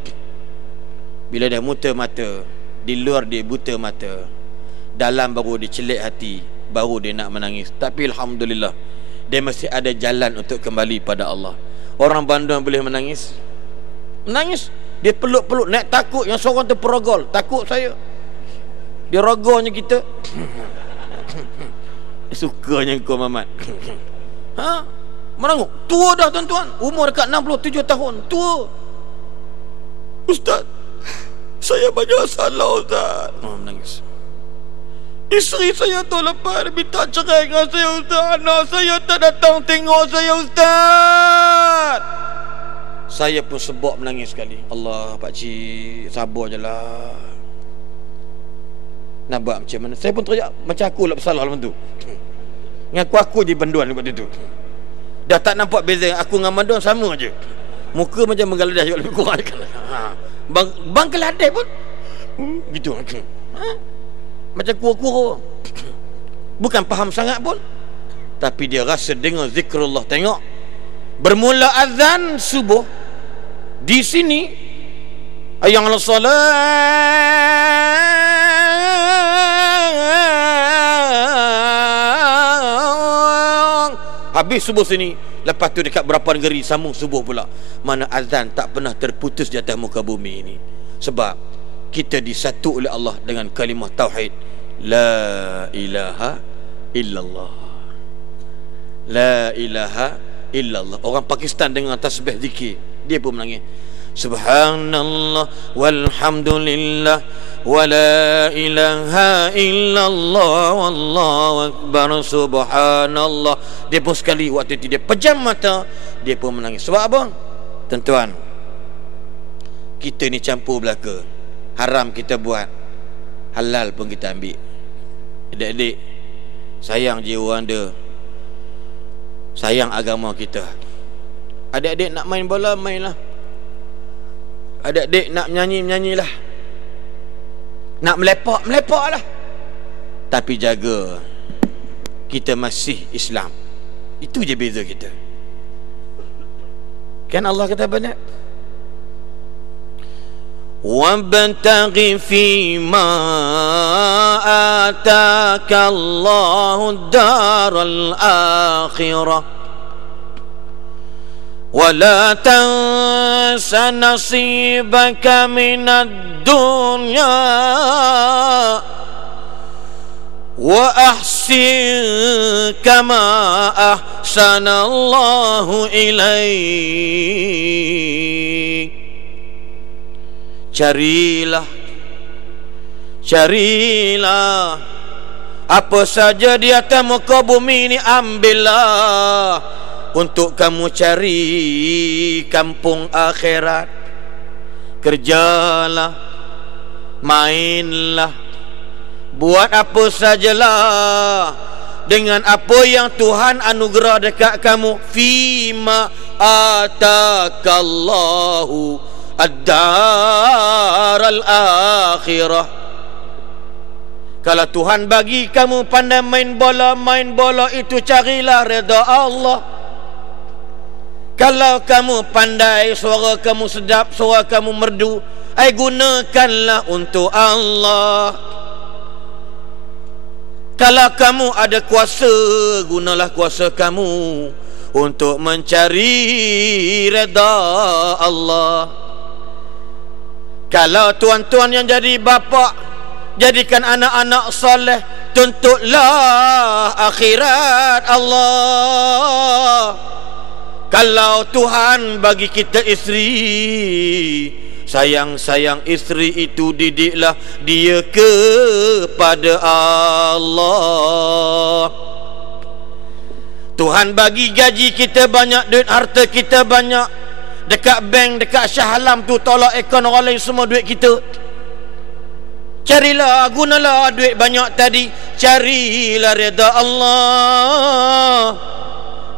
Bila dah buta mata, di luar dia buta mata, dalam baru dia celik hati, baru dia nak menangis. Tapi alhamdulillah, dia masih ada jalan untuk kembali pada Allah. Orang banduan boleh menangis. Menangis, dia peluk-peluk, naik takut. Yang seorang tu perogol, takut saya, dia rogolnya kita. Sukanya kau Mamat. Ha? Menanguk. Tua dah tuan-tuan, umur dekat 67 tahun. Tua. Ustaz, saya banyak salah Ustaz. Menangis. Isteri saya tu lepas minta cerai dengan saya Ustaz. Anak saya tak datang tengok saya Ustaz. Saya pun sebab menangis sekali. Allah, pakcik, sabar je lah. Nak buat macam mana? Saya pun teriak macam aku lah bersalah macam tu. Ngaku-aku je banduan waktu tu. Dah tak nampak beza. Aku dengan banduan sama je. Muka macam Bangladesh juga lebih kurang. Bangladesh pun gitu. Ha? Macam kura-kura. Bukan faham sangat pun, tapi dia rasa dengar zikrullah. Tengok, bermula azan subuh di sini, ayang ala salat, habis subuh sini. Lepas tu dekat berapa negeri sambung subuh pula. Mana azan tak pernah terputus di atas muka bumi ini. Sebab kita disatu oleh Allah dengan kalimah tauhid, la ilaha illallah. La ilaha illallah. Orang Pakistan dengan tasbih zikir, dia pun menangis. Subhanallah walhamdulillah wa la ilaha illallah wallahu akbar subhanallah. Dia pun sekali waktu itu dia pejam mata, dia pun menangis. Sebab apa? Tuan-tuan, kita ni campur belaka. Haram kita buat, halal pun kita ambil. Adik-adik, sayang jiwa anda, sayang agama kita. Adik-adik nak main bola, mainlah. Adik-adik nak menyanyi, menyanyilah. Nak melepak, melepaklah. Tapi jaga kita masih Islam. Itu je beza kita. Kan Allah kata apa? وَابْتَغِ فِيمَا آتَاكَ اللَّهُ الدَّارَ الْآخِرَةَ ولا تنس نصيبك من الدنيا وأحسن كما أحسن الله إليك. Carilah apa saja di atas muka bumi ini, ambillah untuk kamu cari kampung akhirat. Kerjalah, mainlah, buat apa sajalah dengan apa yang Tuhan anugerah dekat kamu. Fima atakallahu ad-daral akhirah. Kalau Tuhan bagi kamu pandai main bola itu, carilah redha Allah. Kalau kamu pandai, suara kamu sedap, suara kamu merdu, gunakanlah untuk Allah. Kalau kamu ada kuasa, gunalah kuasa kamu untuk mencari redha Allah. Kalau tuan-tuan yang jadi bapa, jadikan anak-anak soleh, tuntutlah akhirat Allah. Kalau Tuhan bagi kita isteri, sayang-sayang isteri itu, didiklah dia kepada Allah. Tuhan bagi gaji kita banyak, duit harta kita banyak, dekat bank, dekat Shah Alam tu tolak akaun orang lain semua duit kita. Carilah, gunalah duit banyak tadi, carilah redha Allah.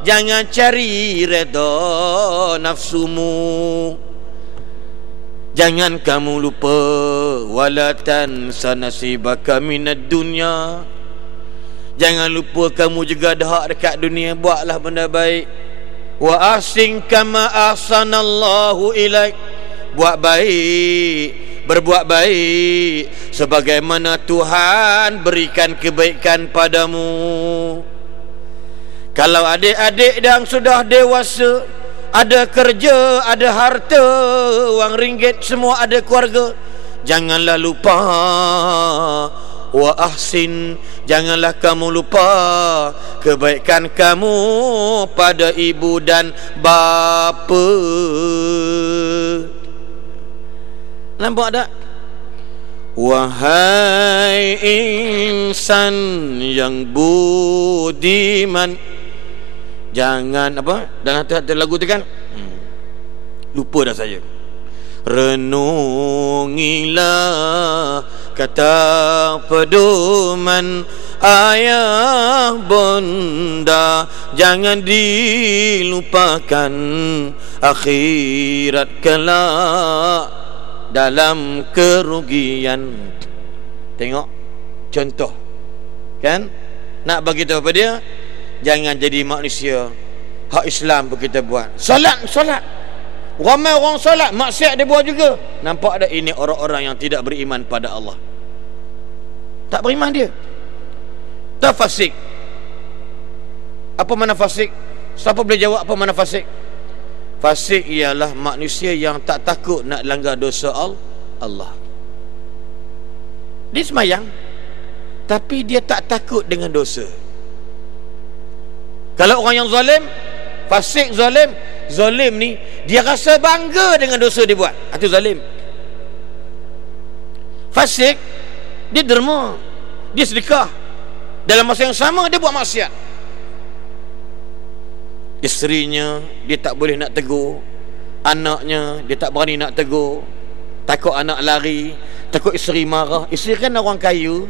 Jangan cari redha nafsumu. Jangan kamu lupa, wala tansa nasibaka minad dunya. Jangan lupa kamu juga ada hak dekat dunia. Buatlah benda baik. Wa ahsin kama ahsanallahu ilaik. Buat baik, berbuat baik sebagaimana Tuhan berikan kebaikan padamu. Kalau adik-adik yang sudah dewasa, ada kerja, ada harta, wang ringgit, semua ada keluarga, janganlah lupa wa ahsin, janganlah kamu lupa kebaikan kamu pada ibu dan bapa. Nampak tak? Wahai insan yang budiman, jangan apa? Dan hati-hati lagu tu kan? Lupa dah saya. Renungilah kata pedoman ayah bunda, jangan dilupakan akhirat kelak dalam kerugian. Tengok contoh kan, nak bagi tahu apa dia? Jangan jadi manusia. Hak Islam pun kita buat. Solat, ramai orang solat, maksiat dia buat juga. Nampak tak? Ini orang-orang yang tidak beriman pada Allah. Tak beriman dia. Tak fasik. Apa makna fasik? Siapa boleh jawab apa makna fasik? Fasik ialah manusia yang tak takut nak langgar dosa Allah. Dia semayang, tapi dia tak takut dengan dosa. Kalau orang yang zalim, fasik zalim ni, dia rasa bangga dengan dosa dia buat. Itu zalim. Fasik, dia derma, dia sedekah, dalam masa yang sama dia buat maksiat. Isterinya dia tak boleh nak tegur, anaknya dia tak berani nak tegur, takut anak lari, takut isteri marah. Isteri kan orang kaya,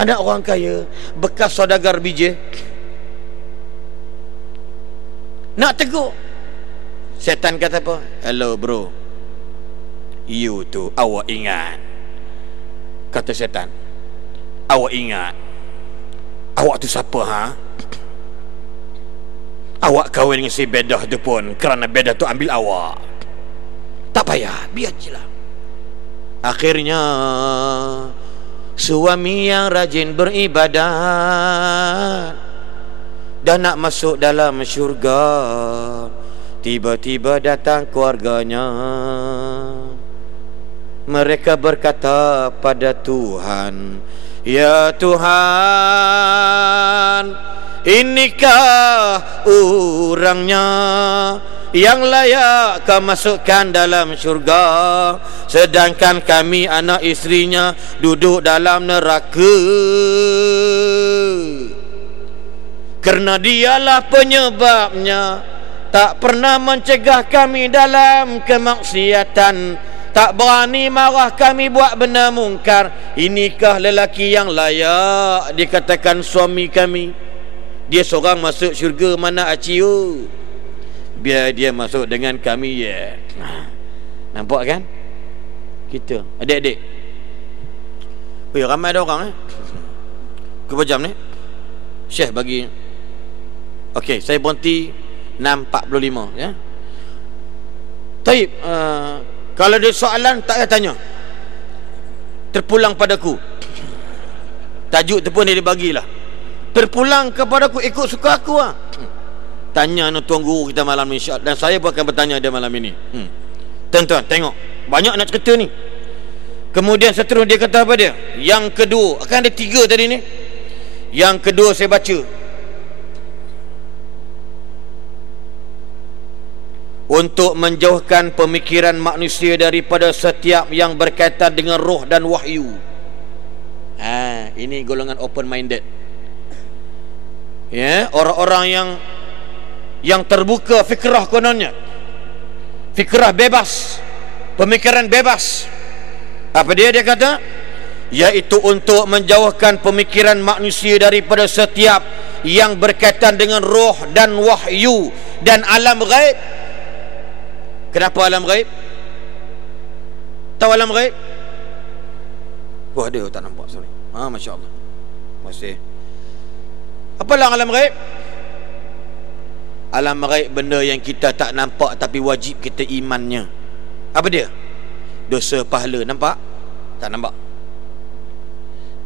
anak orang kaya, bekas saudagar biji. Nak tegur, setan kata apa? Hello bro, you tu awak ingat, kata setan, awak ingat awak tu siapa ha? Awak kahwin dengan si bedah tu pun kerana bedah tu ambil awak. Tak payah, biar je lah. Akhirnya suami yang rajin beribadat dan nak masuk dalam syurga, Tiba-tiba datang keluarganya. Mereka berkata pada Tuhan, ya Tuhan, inikah orangnya yang layak Kau masukkan dalam syurga, sedangkan kami anak isterinya duduk dalam neraka. Kerana dialah penyebabnya, tak pernah mencegah kami dalam kemaksiatan, tak berani marah kami buat benda mungkar. Inikah lelaki yang layak dikatakan suami kami? Dia seorang masuk syurga, mana aciu? Biar dia masuk dengan kami, ya. Nampak kan? Kita adik-adik, ramai ada orang Berapa jam ni? Syekh bagi. Okey, saya berhenti 6.45, ya. Taib, kalau ada soalan tak payah tanya, terpulang padaku. Tajuk tu pun dia bagilah, terpulang kepadaku, ikut suka aku lah. Tanya tuan guru kita malam ni, dan saya pun akan bertanya dia malam ini. Tuan-tuan tengok, banyak nak cerita ni. Kemudian seterusnya dia kata apa dia? Yang kedua, akan ada 3 tadi ni. Yang kedua saya baca, untuk menjauhkan pemikiran manusia daripada setiap yang berkaitan dengan roh dan wahyu. Ini golongan open minded, ya, orang-orang yang terbuka fikrah, kononnya fikrah bebas, pemikiran bebas. Apa dia kata? Iaitu untuk menjauhkan pemikiran manusia daripada setiap yang berkaitan dengan roh dan wahyu dan alam ghaib. Kenapa alam ghaib? Tahu alam ghaib? Wah, dia tak nampak, sorry. Masya Allah. Masih. Apalah alam ghaib? Alam ghaib benda yang kita tak nampak tapi wajib kita imannya. Apa dia? Dosa pahala, nampak? Tak nampak.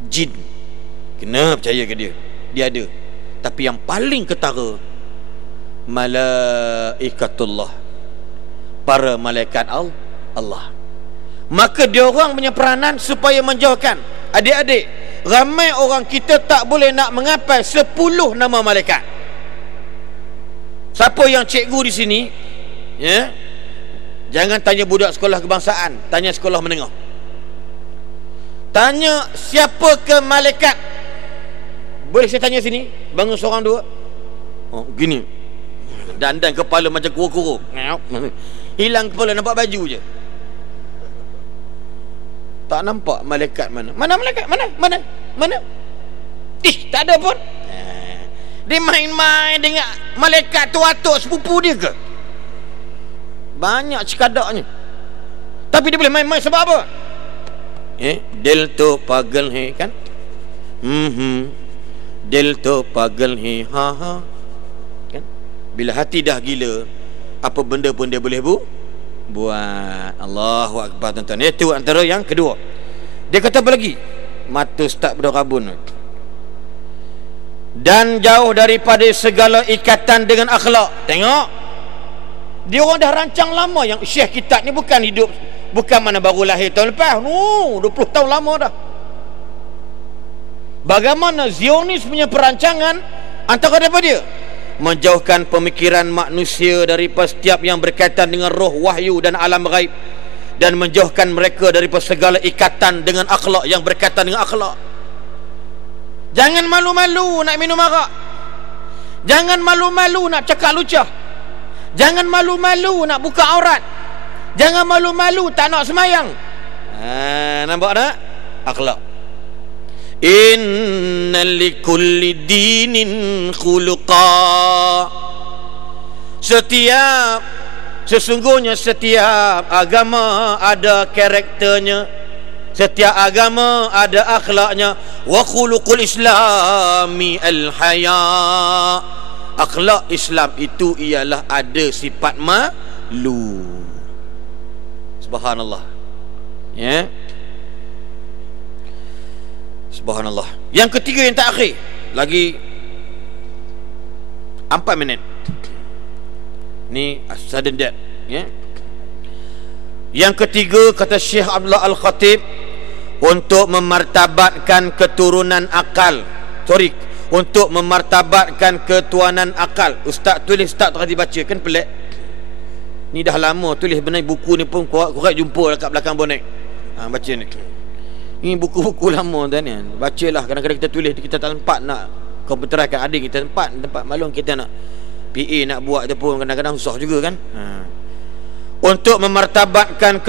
Jin, kena percaya ke dia? Dia ada. Tapi yang paling ketara, malaikatullah, para malaikat Allah. Maka dia orang punya peranan supaya menjauhkan. Adik-adik, ramai orang kita tak boleh nak menghafal 10 nama malaikat. Siapa yang cikgu di sini, ya, jangan tanya budak sekolah kebangsaan, tanya sekolah menengah. Tanya siapa ke malaikat. Boleh saya tanya sini? Bangun seorang dua. Gini, dandan kepala macam kuro-kuro, hilang kepala, nampak baju je. Tak nampak malaikat mana? Mana malaikat? Mana? Tak ada pun. Dia main-main dengan malaikat tu, atuk sepupu dia ke? Banyak cekadaknya. Tapi dia boleh main-main sebab apa? Del tu pagal he, kan? Del tu pagal he, ha. Kan? Bila hati dah gila, apa benda pun dia boleh buat. Allahu Akbar, tuan-tuan. Itu antara yang kedua. Dia kata apa lagi? Mata start berabun. Dan jauh daripada segala ikatan dengan akhlak. Tengok, dia orang dah rancang lama. Yang Syekh kitab ni bukan hidup, bukan mana baru lahir tahun lepas. 20 tahun lama dah. Bagaimana Zionis punya perancangan, antara apa dia? Menjauhkan pemikiran manusia daripada setiap yang berkaitan dengan roh, wahyu dan alam ghaib, dan menjauhkan mereka daripada segala ikatan dengan akhlak yang berkaitan dengan akhlak. Jangan malu-malu nak minum arak. Jangan malu-malu nak cakap lucah. Jangan malu-malu nak buka aurat. Jangan malu-malu tak nak semayang. Nampak tak? Akhlak. Inna likulli dinin khuluqa. Sesungguhnya setiap agama ada karakternya. Setiap agama ada akhlaknya. Wa khuluqul islami al-haya. Akhlak Islam itu ialah ada sifat malu. Subhanallah. Ya. Subhanallah. Yang ketiga, yang terakhir, lagi 4 minit. Ni sudden death, ya. Yang ketiga, kata Syekh Abdullah Al-Khatib, untuk memartabatkan keturunan akal. Untuk memartabatkan ketuanan akal. Ustaz tulis, Ustaz tadi baca, kan pelik. Ni dah lama tulis benar, buku ni pun korang jumpa dekat belakang bonek. Baca ni. Ni buku-buku lama tuan ni. Bacalah, kadang-kadang kita tulis, kita tak sempat nak komputerkan, ada kita tempat maklum kita nak PA nak buat tu pun kadang-kadang susah juga kan. Untuk memartabatkan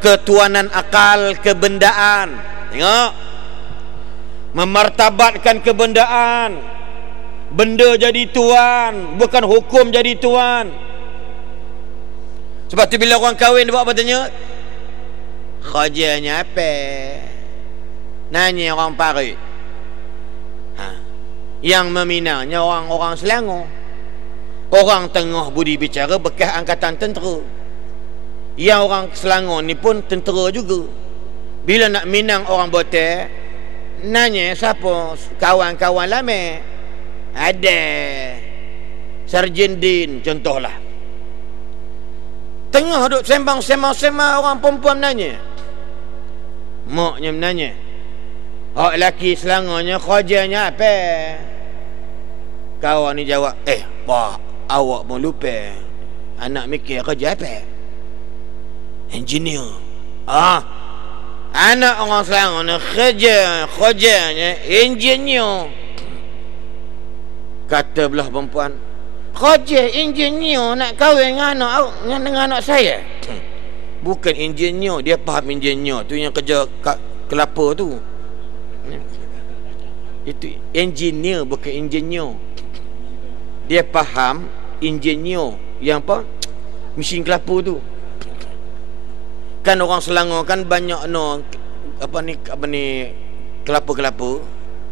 ketuanan akal kebendaan. Tengok, memartabatkan kebendaan. Benda jadi tuan, bukan hukum jadi tuan. Sebab tu bila orang kahwin dia buat apa tanya? Kerjanya apa? Nanya orang Parit. Yang meminangnya orang-orang Selangor. Orang Tengah budi bicara bekas angkatan tentera. Yang orang Selangor ni pun tentera juga. Bila nak minang orang Botek, nanya siapa kawan-kawan lama. Ada Sarjan Din contohlah. Tengah duduk sembang-sembang orang perempuan menanya. Maknya menanya, orang lelaki Selangornya kerjanya apa? Kawan ni jawab, pak, awak pun lupa. Anak mikir kerja apa? Engineer. Anak orang Selangor ni kerjanya engineer. Kata belah perempuan, kerja engineer nak kahwin dengan anak saya? Bukan engineer, dia faham engineer tu yang kerja kelapa tu. Itu engineer, bukan engineer. Dia faham engineer yang apa? Mesin kelapa tu. Kan orang Selangor kan banyak apa ni kelapa-kelapa.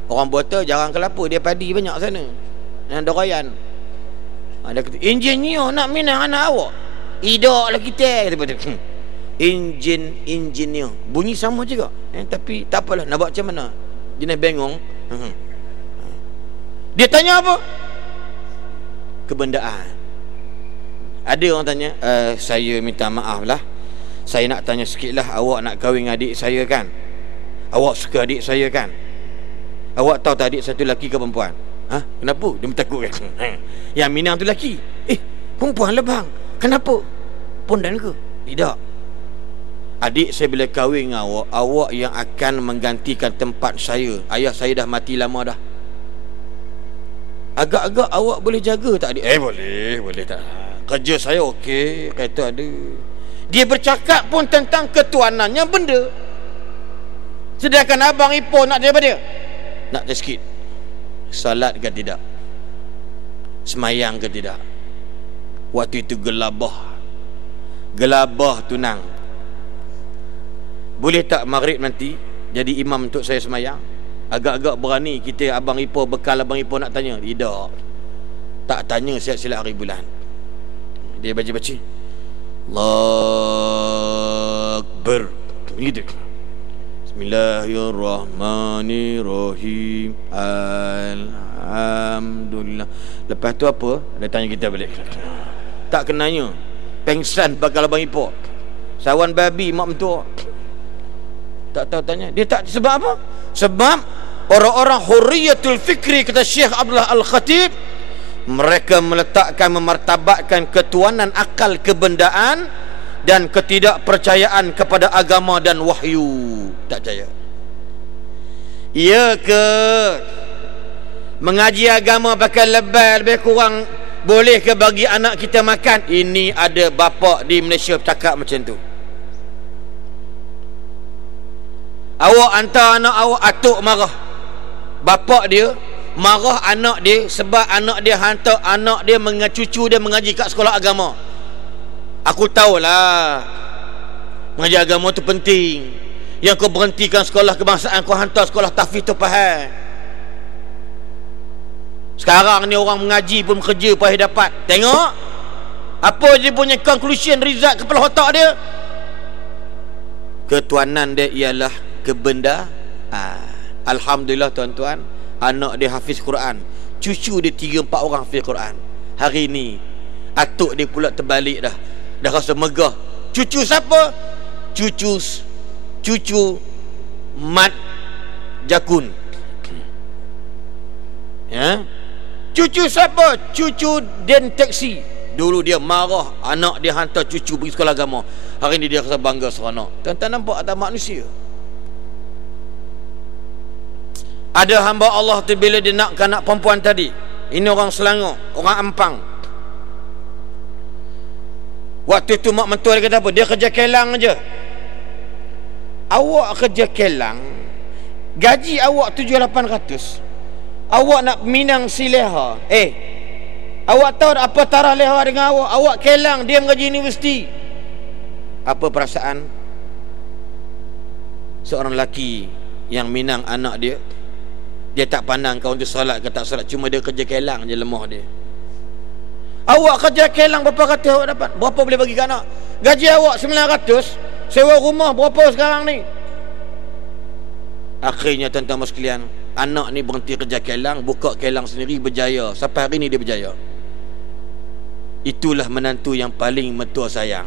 Orang Botak jarang kelapa, dia padi banyak sana. Yang dorayan. Dia kata, engineer nak minang anak awak. Idak lah kita. Kata, engineer. Bunyi sama juga. Tapi tak apalah, nak buat macam mana? Jenis bengong. Dia tanya apa? Kebendaan. Ada orang tanya, saya minta maaf lah, saya nak tanya sikit lah, awak nak kahwin adik saya kan? Awak suka adik saya kan? Awak tahu tak adik saya tu lelaki ke perempuan? Kenapa? Dia bertakut kan? Yang minang tu lelaki. Perempuan lah bang. Kenapa? Pondan ke? Tidak. Adik saya bila kahwin dengan awak, awak yang akan menggantikan tempat saya. Ayah saya dah mati lama dah. Agak-agak awak boleh jaga tak adik? Boleh tak. Kerja saya okey, kata ada. Dia bercakap pun tentang ketuanannya benda. Sedangkan abang ipar nak daripada dia. Nak tanya sikit, salat ke tidak? Semayang ke tidak? Waktu itu gelabah tunang. Boleh tak maghrib nanti jadi imam untuk saya semayang? Agak-agak berani kita abang ipar, bekal abang ipar nak tanya. Tidak. Tak tanya siap-siap hari bulan. Dia baca-baca, Allahu Akbar. Gitu. Bismillahirrahmanirrahim. Alhamdulillah. Lepas tu apa? Dia tanya kita balik. Tak kenanya. Pengsan bakal abang ipar. Sawan babi mak mentua. Tak tahu tanya. Dia tak, sebab apa? Sebab orang-orang hurriyatul fikri, kata Syekh Abdullah Al-Khatib, mereka meletakkan, memartabatkan ketuanan akal kebendaan dan ketidakpercayaan kepada agama dan wahyu. Tak percaya. Ya ke mengaji agama pakai lebih kurang boleh ke bagi anak kita makan? Ini ada bapa di Malaysia cakap macam tu. Awak hantar anak awak, atuk marah. Bapa dia marah anak dia sebab anak dia hantar anak dia, cucu dia mengaji kat sekolah agama. Aku tahulah mengaji agama tu penting. Yang kau berhentikan sekolah kebangsaan, kau hantar sekolah tahfiz tu faham. Sekarang ni orang mengaji pun kerja payah dapat. Tengok apa je punya conclusion, result kepala otak dia. Ketuanan dia ialah kebendaan. Alhamdulillah tuan-tuan, anak dia hafiz Quran, cucu dia 3-4 orang hafiz Quran. Hari ni Atuk dia pula terbalik dah. Dah rasa megah. Cucu siapa? Cucu Mat Jakun. Ya. Cucu siapa? Cucu Den Taksi. Dulu dia marah anak dia hantar cucu pergi sekolah agama. Hari ni dia rasa bangga seronok. Tuan-tuan nampak ada manusia. Ada hamba Allah tu bila dia nakkan anak perempuan tadi. Ini orang Selangor, orang Ampang. Waktu tu mak mentua dia kata apa? Dia kerja kelang aja. Awak kerja kelang, gaji awak 7-800. Awak nak minang si leha. Awak tahu apa taraf leha dengan awak? Awak kelang, dia mengaji universiti. Apa perasaan seorang lelaki yang minang anak dia? Dia tak pandang kau tu solat ke tak solat, cuma dia kerja kelang je lemah dia. Awak kerja kelang berapa ratus awak dapat? Berapa boleh bagi ke anak? Gaji awak 900, sewa rumah berapa sekarang ni? Akhirnya tuan-tuan sekalian, anak ni berhenti kerja kelang, buka kelang sendiri, berjaya. Sampai hari ni dia berjaya. Itulah menantu yang paling mentua sayang.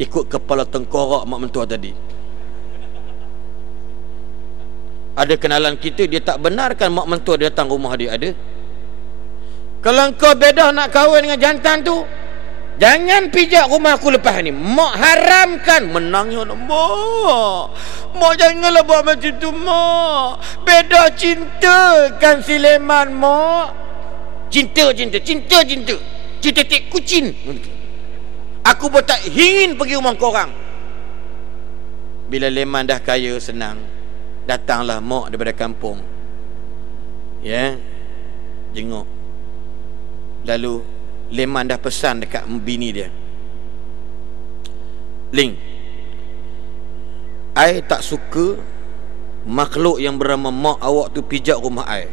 Ikut kepala tengkorak mak mentua tadi. Ada kenalan kita, dia tak benarkan mak mentua dia datang rumah dia. Ada. Kalau kau bedah nak kahwin dengan jantan tu, jangan pijak rumah aku lepas ni. Mak haramkan. Menangnya. Mak janganlah buat macam tu, mak. Beda cintakan si Leman, mak. Cinta tik kucing. Aku pun tak ingin pergi rumah korang. Bila Leman dah kaya, senang, datanglah mak daripada kampung. Ya, jenguk. Lalu Leman dah pesan dekat bini dia, Ling, I tak suka makhluk yang bernama mak awak tu pijak rumah I.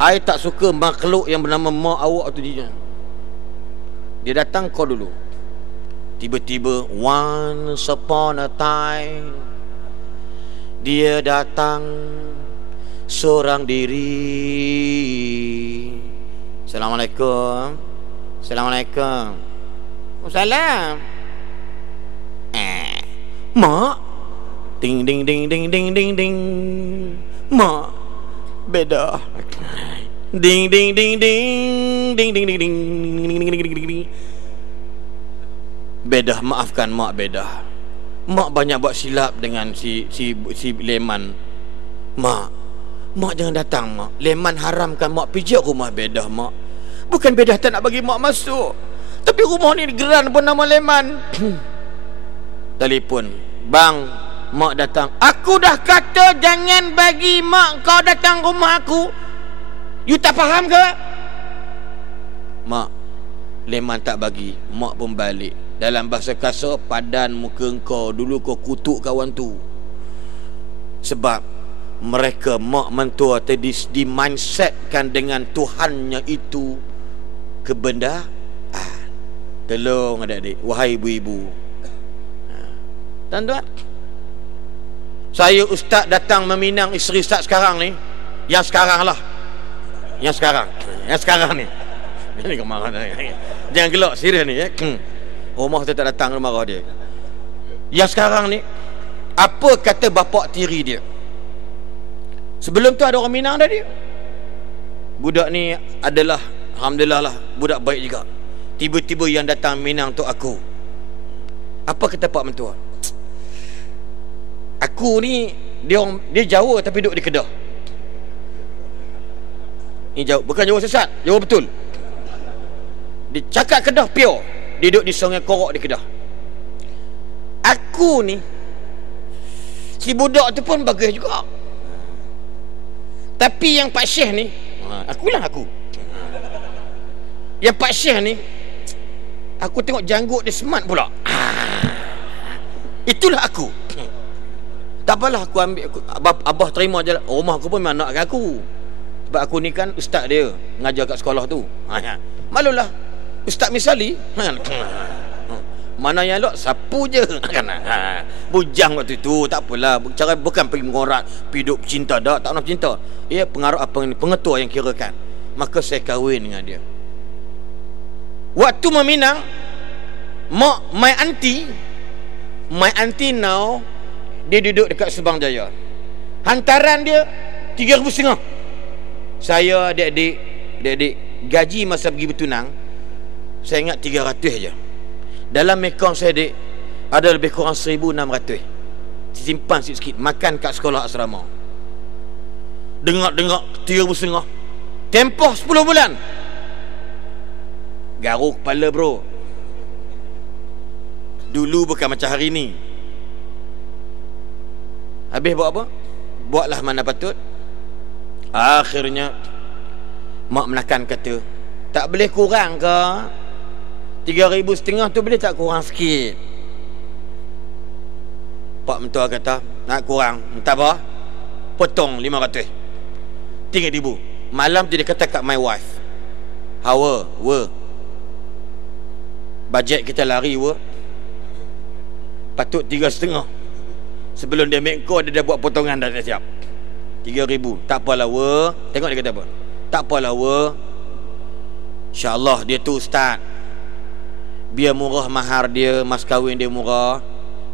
I tak suka makhluk yang bernama mak awak tu dia datang kau dulu. Tiba-tiba once upon a time dia datang seorang diri. Assalamualaikum. Assalamualaikum. Salam. Mak. Ding ding ding ding ding ding ding. Mak. Beda. Ding ding ding ding ding ding ding ding ding. Beda, maafkan mak, beda. Mak banyak buat silap dengan si Leman. Mak jangan datang, mak. Leman haramkan mak pijak rumah Bedah, mak. Bukan Bedah tak nak bagi mak masuk, tapi rumah ni geran pun nama Leman. Telefon, bang, mak datang. Aku dah kata jangan bagi mak kau datang rumah aku. You tak faham ke? Mak, Leman tak bagi. Mak pun balik. Dalam bahasa kasar, padan muka kau. Dulu kau kutuk kawan tu. Sebab mereka, mak mentua tadi di-mindsetkan dengan Tuhannya itu kebendaan. Tolong adik-adik, wahai ibu-ibu. Tuan-tuan, saya ustaz datang meminang isteri ustaz sekarang ni. Yang sekarang lah. Yang sekarang ni. Ini kemarah. Jangan gelak, serius ni. Rumah tu tak datang, marah dia. Yang sekarang ni, apa kata bapak tiri dia? Sebelum tu ada orang Minang dah dia. Budak ni adalah, alhamdulillah lah, budak baik juga. Tiba-tiba yang datang Minang tu aku. Apa kata pak mentua? Aku ni, dia Jawa tapi duduk di Kedah. Ini Jawa, bukan Jawa sesat, Jawa betul. Dia cakap Kedah pure. Dia duduk di Sungai Korok di Kedah. Aku ni, si budak tu pun bagus juga. Tapi yang Pak Syekh ni, akulah aku. Yang Pak Syekh ni, aku tengok janggut dia smart pula. Itulah aku. Tak apalah, aku ambil, abah terima je lah. Rumah aku pun memang nak aku. Sebab aku ni kan ustaz dia, ngajar kat sekolah tu. Malulah, Ustaz Misali. Mana yang elok, sapu je. Bujang waktu tu, tak apalah. Cara bukan pergi mengorat, pergi duduk cinta dah, tak nak cinta. Ia pengaruh apa ni, pengetua yang kirakan. maka saya kahwin dengan dia. Waktu meminang, my auntie now, dia duduk dekat Subang Jaya. Hantaran dia 3,500. Saya adik-adik gaji masa pergi bertunang, saya ingat 300 je. Dalam akaun saya adik ada lebih kurang 1,600. Simpan sikit-sikit, makan kat sekolah asrama. Dengar 3,500. Tempoh 10 bulan. Garuk kepala bro. Dulu bukan macam hari ni. Habis buat apa? Buatlah mana patut. Akhirnya mak menekan kata, tak boleh kurang ke? 3,500 tu boleh tak kurang sikit? Pak mentua kata, nak kurang, entah apa, potong 500, 3,000. Malam tu dia kata kat my wife, Hawa, bajet kita lari patut 3,500. Sebelum dia make call, dia dah buat potongan, dah siap 3,000. Tak apalah tengok dia kata apa, tak apalah InsyaAllah dia tu ustaz, biar murah mahar dia, mas kahwin dia murah,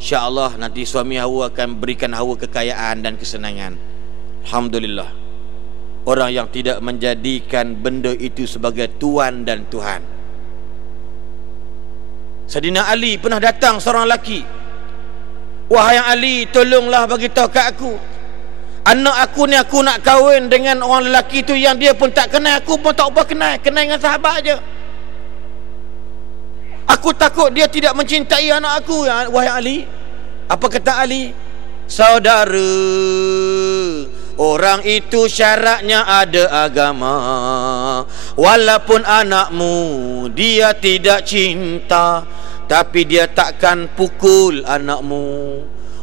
InsyaAllah nanti suami Hawa akan berikan Hawa kekayaan dan kesenangan. Alhamdulillah. Orang yang tidak menjadikan benda itu sebagai tuan dan Tuhan. Saidina Ali pernah datang seorang lelaki, wahai Ali, tolonglah bagi tahu kat aku, anak aku ni aku nak kahwin dengan orang lelaki tu yang dia pun tak kenal, aku pun tak apa kenal dengan sahabat aja. Aku takut dia tidak mencintai anak aku, wahai Ali. Apa kata Ali? Saudara, orang itu syaratnya ada agama. Walaupun anakmu dia tidak cinta, tapi dia takkan pukul anakmu.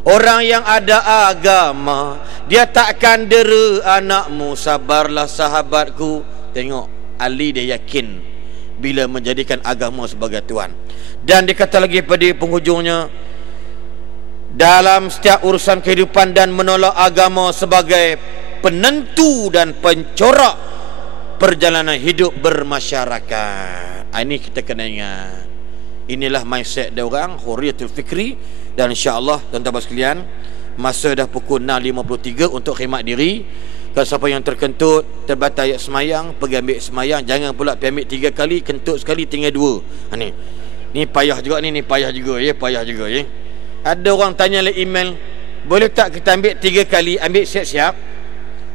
Orang yang ada agama, dia takkan dera anakmu. Sabarlah sahabatku. Tengok, Ali dia yakin bila menjadikan agama sebagai tuan. Dan dia kata lagi pada penghujungnya, dalam setiap urusan kehidupan dan menolak agama sebagai penentu dan pencorak perjalanan hidup bermasyarakat. Ini kita kena ingat. Inilah mindset dia orang, hurriyatul fikri. Dan insya-Allah tuan-tuan sekalian, masa dah pukul 6.53 untuk khidmat diri. Kalau siapa yang terkentut, terbatal ayat semayang, pergi ambil semayang. Jangan pula pergi ambil 3 kali, kentut sekali tinggal 2. Ni payah juga ni payah juga ya, Ada orang tanya oleh email, boleh tak kita ambil 3 kali, ambil siap-siap?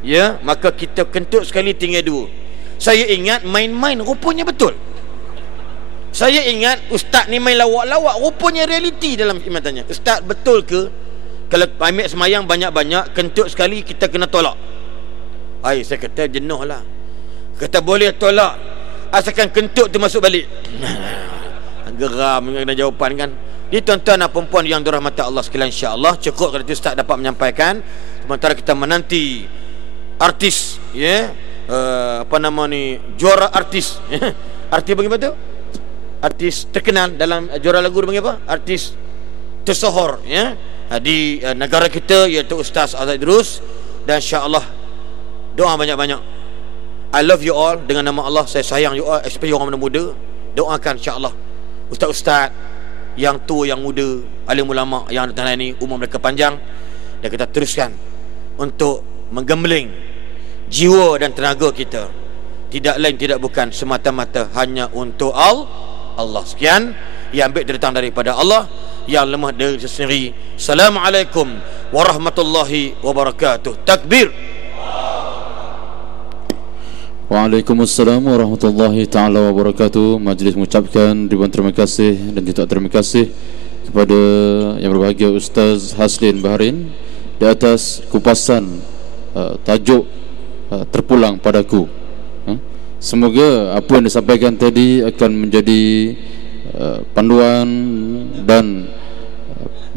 Ya, maka kita kentut sekali tinggal 2. Saya ingat main-main, rupanya betul. Saya ingat ustaz ni main lawak-lawak, rupanya realiti dalam email tanya. Ustaz, betul ke kalau ambil semayang banyak-banyak, kentut sekali kita kena tolak? Saya kata jenuh lah. Kata boleh tolak, asalkan kentut tu masuk balik. Geram kena jawapan kan. Ini tuan-tuan dan perempuan yang dirahmati Allah sekalian, insya-Allah cukup kalau Ustaz dapat menyampaikan. Sementara kita menanti artis, juara artis. Artis bagaimana tu? Artis terkenal dalam juara lagu bagaimana apa? Artis tersohor di negara kita, iaitu Ustaz Azad Idrus. Dan insya-Allah doa banyak-banyak. I love you all, dengan nama Allah saya sayang you all, especially orang muda. Doakan insya-Allah ustaz-ustaz yang tua, yang muda, alim ulama yang ada tanah ini, umur mereka panjang, dan kita teruskan untuk menggembling jiwa dan tenaga kita, tidak lain tidak bukan semata-mata hanya untuk Allah. Sekian yang baik datang daripada Allah, yang lemah dari sendiri. Assalamualaikum warahmatullahi wabarakatuh. Takbir. Waalaikumsalam warahmatullahi ta'ala wabarakatuh. Majlis mengucapkan ribuan terima kasih dan juga terima kasih kepada yang berbahagia Ustaz Haslin Baharin di atas kupasan tajuk terpulang padaku. Semoga apa yang disampaikan tadi akan menjadi panduan dan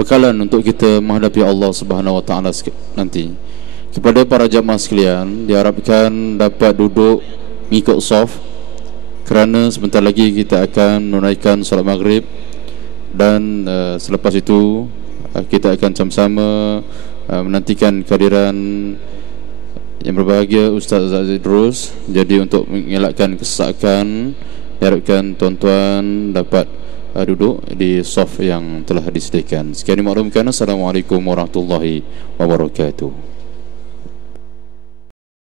bekalan untuk kita menghadapi Allah Subhanahu wa taala nanti. Kepada para jamaah sekalian, diharapkan dapat duduk mengikut saf, kerana sebentar lagi kita akan menunaikan solat maghrib. Dan selepas itu kita akan sama-sama menantikan kehadiran Yang berbahagia Ustaz Aziz Drus. Jadi untuk mengelakkan kesesakan, diharapkan tuan-tuan dapat duduk di saf yang telah disediakan. Sekian dimaklumkan. Assalamualaikum warahmatullahi wabarakatuh.